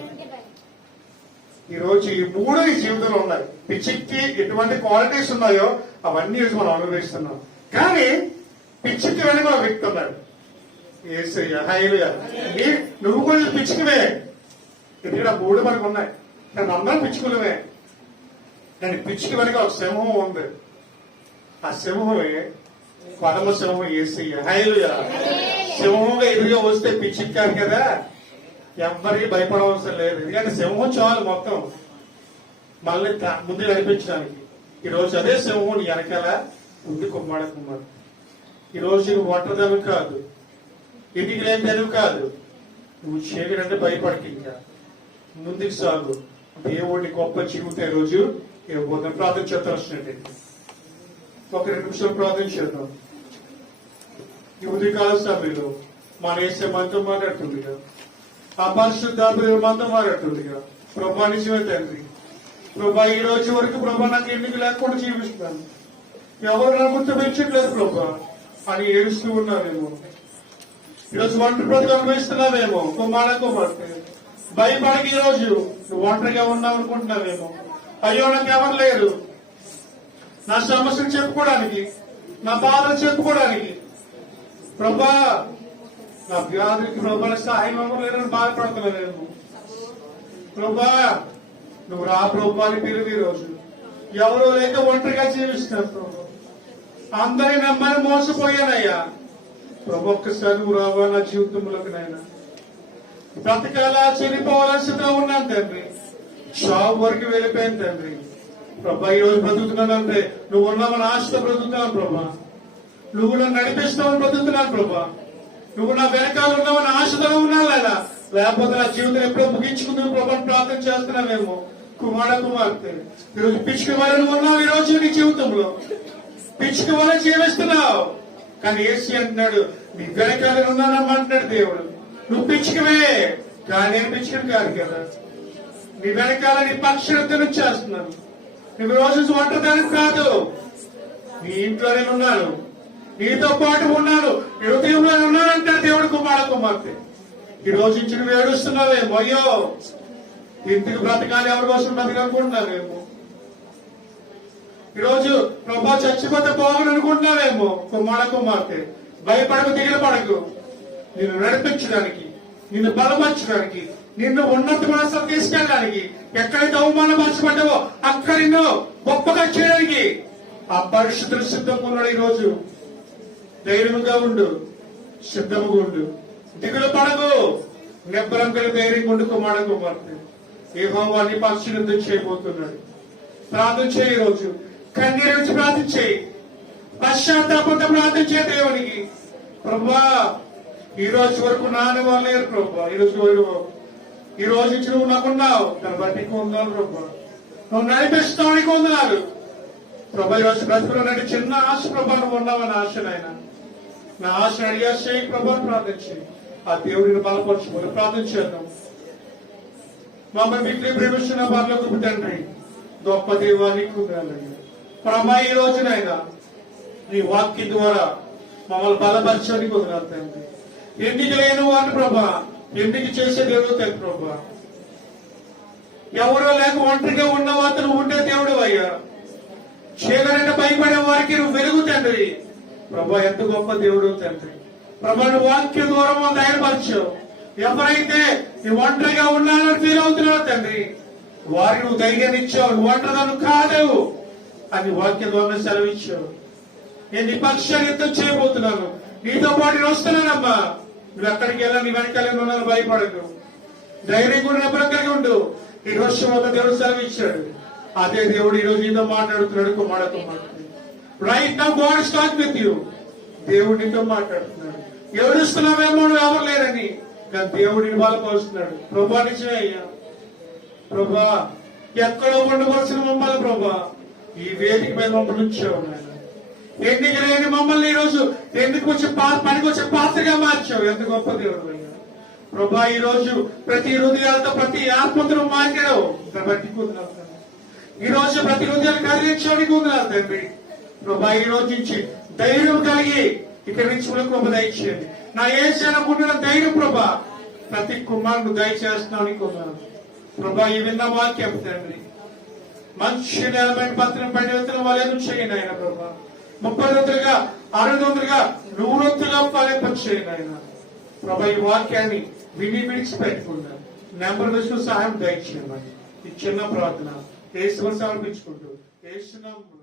ఈ రోజు ఈ 3 ఈ జీవితంలో ఉన్నాయి. పిచ్చికి ఎటువంటి క్వాలిటీస్ ఉన్నాయో అవన్నీ ఈరోజు మనం అనుభవిస్తున్నాం. కానీ పిచ్చికి వెనక ఒక వ్యక్తి ఉన్నాడు. యేసయ్య, హల్లెలూయా. నువ్వు కూడా పిచ్చికివే. ఇక్కడ 3 మనకు ఉన్నాయి, కానీ అందరం పిచ్చుకులమే. కానీ పిచ్చికి వెనక ఒక సింహం ఉంది. ఆ సింహమే పరమ సింహం యేసయ్య, హల్లెలూయా. సింహంగా ఎదురుగా వస్తే పిచ్చికి కాదు కదా, ఎవ్వరికి భయపడవలసిన లేదు. ఎందుకంటే సింహం చాలు మొత్తం మళ్ళీ ముందు నడిపించడానికి. ఈ రోజు అదే సింహం నీ వెనకాల ఉంది. కుమ్మాడు ఈ రోజు నువ్వు ఒంటరిదాను కాదు, ఇంటికి లేని తెలివి కాదు. నువ్వు చీకటంటే భయపడకి, ఇంకా ముందుకు సాగు. దేవుడిని గొప్ప జీవితం ఈ రోజు ఇవ్వబోతున్నాం. ప్రార్థన చేద్దాం. ఒక 2 నిమిషాలు ప్రార్థన చేద్దాం. ఈ ఉదయకాల సమయంలో మన వేసే మనతో మాట్లాడుతుందిగా, ఆ పరిశుద్ధాత్మ మనతో మాట్లాడుతుందిగా. ప్రభా నిజమే తండ్రి, ప్రభా ఈ రోజు వరకు ప్రభా నాకు ఎన్నిక లేకుండా జీవిస్తున్నాను, ఎవరు నా గుర్తుపెచ్చట్లేదు ప్రభా అని ఏడుస్తూ ఉన్నావేమో. ఈరోజు ఒంటరి బ్రతుకు అనుభవిస్తున్నావేమో. కుమార్తె భయపడకి ఈ రోజు నువ్వు ఒంటరిగా ఉన్నావు అనుకుంటున్నావేమో. అయ్యో నాకు ఎవరు లేరు నా సమస్యలు చెప్పుకోవడానికి, నా బాధలు చెప్పుకోవడానికి. ప్రభా నా వ్యాధికి ప్రభా సహాయం ఎవరు లేరని బాధపడుతున్నావేమో. ప్రభా నువ్వు రా ప్రభా అని పిలువు. ఈ రోజు ఎవరో లేక ఒంటరిగా జీవిస్తున్నారు ప్రభా. అందరి నమ్మని మోసపోయానయ్యా ప్రభు. ఒక్కసారి నువ్వు రావా నా జీవితంలోకి నాయన. బ్రతకాలా చనిపోవాల్సిందిగా ఉన్నాను తండ్రి. షాప్ వరకు వెళ్ళిపోయాను తండ్రి. ప్రభా ఈ రోజు బ్రతుకుతున్నానంటే నువ్వు ఉన్నావని ఆశతో బ్రతుకుతున్నాను ప్రభా. నువ్వు నన్ను నడిపిస్తావని బ్రతుకుతున్నాను ప్రభా. నువ్వు నా వెనకాల ఉన్నావని ఆశతో ఉన్నాను. లేకపోతే నా జీవితం ఎప్పుడో ముగించుకుందాం ప్రభా ప్రార్థన చేస్తున్నావేమో. కుమార్తె ఈరోజు పిచ్చుక వల్ల నువ్వు ఉన్నావు. ఈ రోజు నీ జీవితంలో పిచ్చుక వల్ల జీవిస్తున్నావు. కానీ ఏసీ అంటున్నాడు నీ వెనకాల ఉన్నానమ్మంటున్నాడు దేవుడు. నువ్వు పిచ్చుకవే, కానీ నేను పిచ్చుకను కాదు కదా. నీ వెనకాల నీ పక్షులతో చేస్తున్నాను. నువ్వు రోజు ఒంటరిదానికి కాదు, నీ ఇంట్లో నేను ఉన్నాను, నీతో పాటు ఉన్నాను, హృదయంలో ఉన్నానంటాడు దేవుడు. కుమార్తె ఈ రోజు నుంచి నువ్వు ఏడుస్తున్నావేమో. అయ్యో ఇంటికి బ్రతకాలి, ఎవరి కోసం బ్రతకనుకుంటున్నావేమో. ఈరోజు ప్రభా చచ్చిపోతే పోగని అనుకుంటున్నావేమో. కుమార్తె భయపడకు, దిగులు పడకు. నిన్ను నడిపించడానికి, నిన్ను బలపరచడానికి, నిన్ను ఉన్నత మనసులు తీసుకెళ్ళడానికి, ఎక్కడైతే అవమానపరచబడ్డావో అక్కడ నిన్ను గొప్పగా చేయడానికి ఆ పరిశుద్ధులు సిద్ధంగా ఉన్నాడు. ఈ రోజు ధైర్యంగా ఉండు, సిద్ధంగా ఉండు, దిగులు పడకు, నిబ్బరం కలిగి ధైర్యంగా ఉండు. కుమార్తె యెహోవా నీ పక్షులు యుద్ధం చేయబోతున్నాడు. ప్రార్థన చేయి. రోజు కన్నీరు నుంచి ప్రార్థన చేయి, పశ్చాత్తాపంతో ప్రార్థన చేయ దేవునికి. ప్రభా ఈ రోజు వరకు నాని వాళ్ళు లేరు ప్రభా. ఈ రోజు నుంచి నువ్వు నాకున్నావు, దాన్ని బట్టి కొందాలు ప్రభా. నువ్వు నడిపిస్తానికి వందనాలు ప్రభా. ఈ రోజు బ్రతుకులో నడి చిన్న ఆశ ప్రభా నువ్వు ఉన్నావని ఆశనైనా నా ఆశ అడిగా చేయి ప్రభా. ప్రార్థించి ఆ దేవుడిని బలపరచుకొని ప్రార్థన చేద్దాం. మమ్మల్ని మీకు ప్రేమిస్తున్న వారిలోకి తండ్రి గొప్ప దేవానికి ప్రభా ఈ రోజునైనా నీ వాక్యం ద్వారా మమ్మల్ని బలపరచడానికి కుదరాలి తండ్రి. ఎన్నిక లేని వాడిని ప్రభా ఎన్నిక చేసే దేవుడు తండ్రి ప్రభా. ఎవరో లేక ఒంటరిగా ఉన్న వారితో నువ్వు ఉండే దేవుడు అయ్యా. చీకటంటే భయపడే వారికి నువ్వు వెలుగు తండ్రి ప్రభా. ఎంత గొప్ప దేవుడు తండ్రి ప్రభా. నువ్వు వాక్యం ద్వారా ధైర్యపరచావు. ఎవరైతే నువ్వు ఒంటరిగా ఉన్నానని ఫీల్ అవుతున్నావు తండ్రి, వారికి నువ్వు ధైర్యాన్ని ఇచ్చావు. నువ్వు ఒంటరిదాను కాదు అని వాక్య ద్వారా సెలవిచ్చావు. నేను నీ పక్షాన్ని యుద్ధం చేయబోతున్నాను, నీతో పాటు నేను వస్తున్నానమ్మా. నువ్వు ఎక్కడికి వెళ్ళా, నీ వెనకాల ఉన్నాను, భయపడకు, ధైర్యంగా నిబ్బరం కలిగి ఉండు. ఈ రోజు ఒక దేవుడు సెలవిచ్చాడు. అదే దేవుడు ఈ రోజు నీతో మాట్లాడుతున్నాడు. కుమార్తె right now God is talking with you. దేవుడు నీతో మాట్లాడుతున్నాడు. ఏడుస్తున్నావేమో నువ్వు ఎవరు లేరని, కానీ దేవుడిని బలపరుస్తున్నాడు. ప్రభా నిజమే అయ్యా, ప్రభా ఎక్కడో ఉండవలసిన మమ్మల్ని ప్రభా ఈ వేదిక మీద మమ్మల్ని ఉంచావు నాయన. ఎన్నిక లేని మమ్మల్ని ఈ రోజు ఎందుకు వచ్చి పనికి వచ్చే పాత్రగా మార్చావు. ఎంత గొప్ప దేవుడు అయ్యా ప్రభా. ఈ రోజు ప్రతి హృదయాలతో ప్రతి ఆత్మతో మాట్లాడావు. బట్టి కుదరాలి ఈ రోజు ప్రతి హృదయాలు కార్యించడానికి కుదరాలి తండ్రి ప్రభా. ఈ రోజు నుంచి ధైర్యం కలిగి ఇక్కడి నుంచి కృప దయచేయండి. నా ఏసైనా ధైర్యం ప్రభా ప్రతి కుమారుడు దయచేస్తున్నాను కుమారు ప్రభా. ఈ విన్న వాక్యం తండ్రి మంచి నిలమైన పత్రం పడి వెళ్తున్న వాళ్ళు చేయండి ఆయన ప్రభా. 30 వంతులుగా 600గా 100 వంతులుగా ఫలింపచేయండి ఆయన ప్రభా. ఈ వాక్యాన్ని విడిచిపెట్టకుండా నెంబర్ వేసుకుని సహాయం దయచేయమని ఈ చిన్న ప్రార్థన యేసుని సమర్పించుకుంటూ యేసు నామములో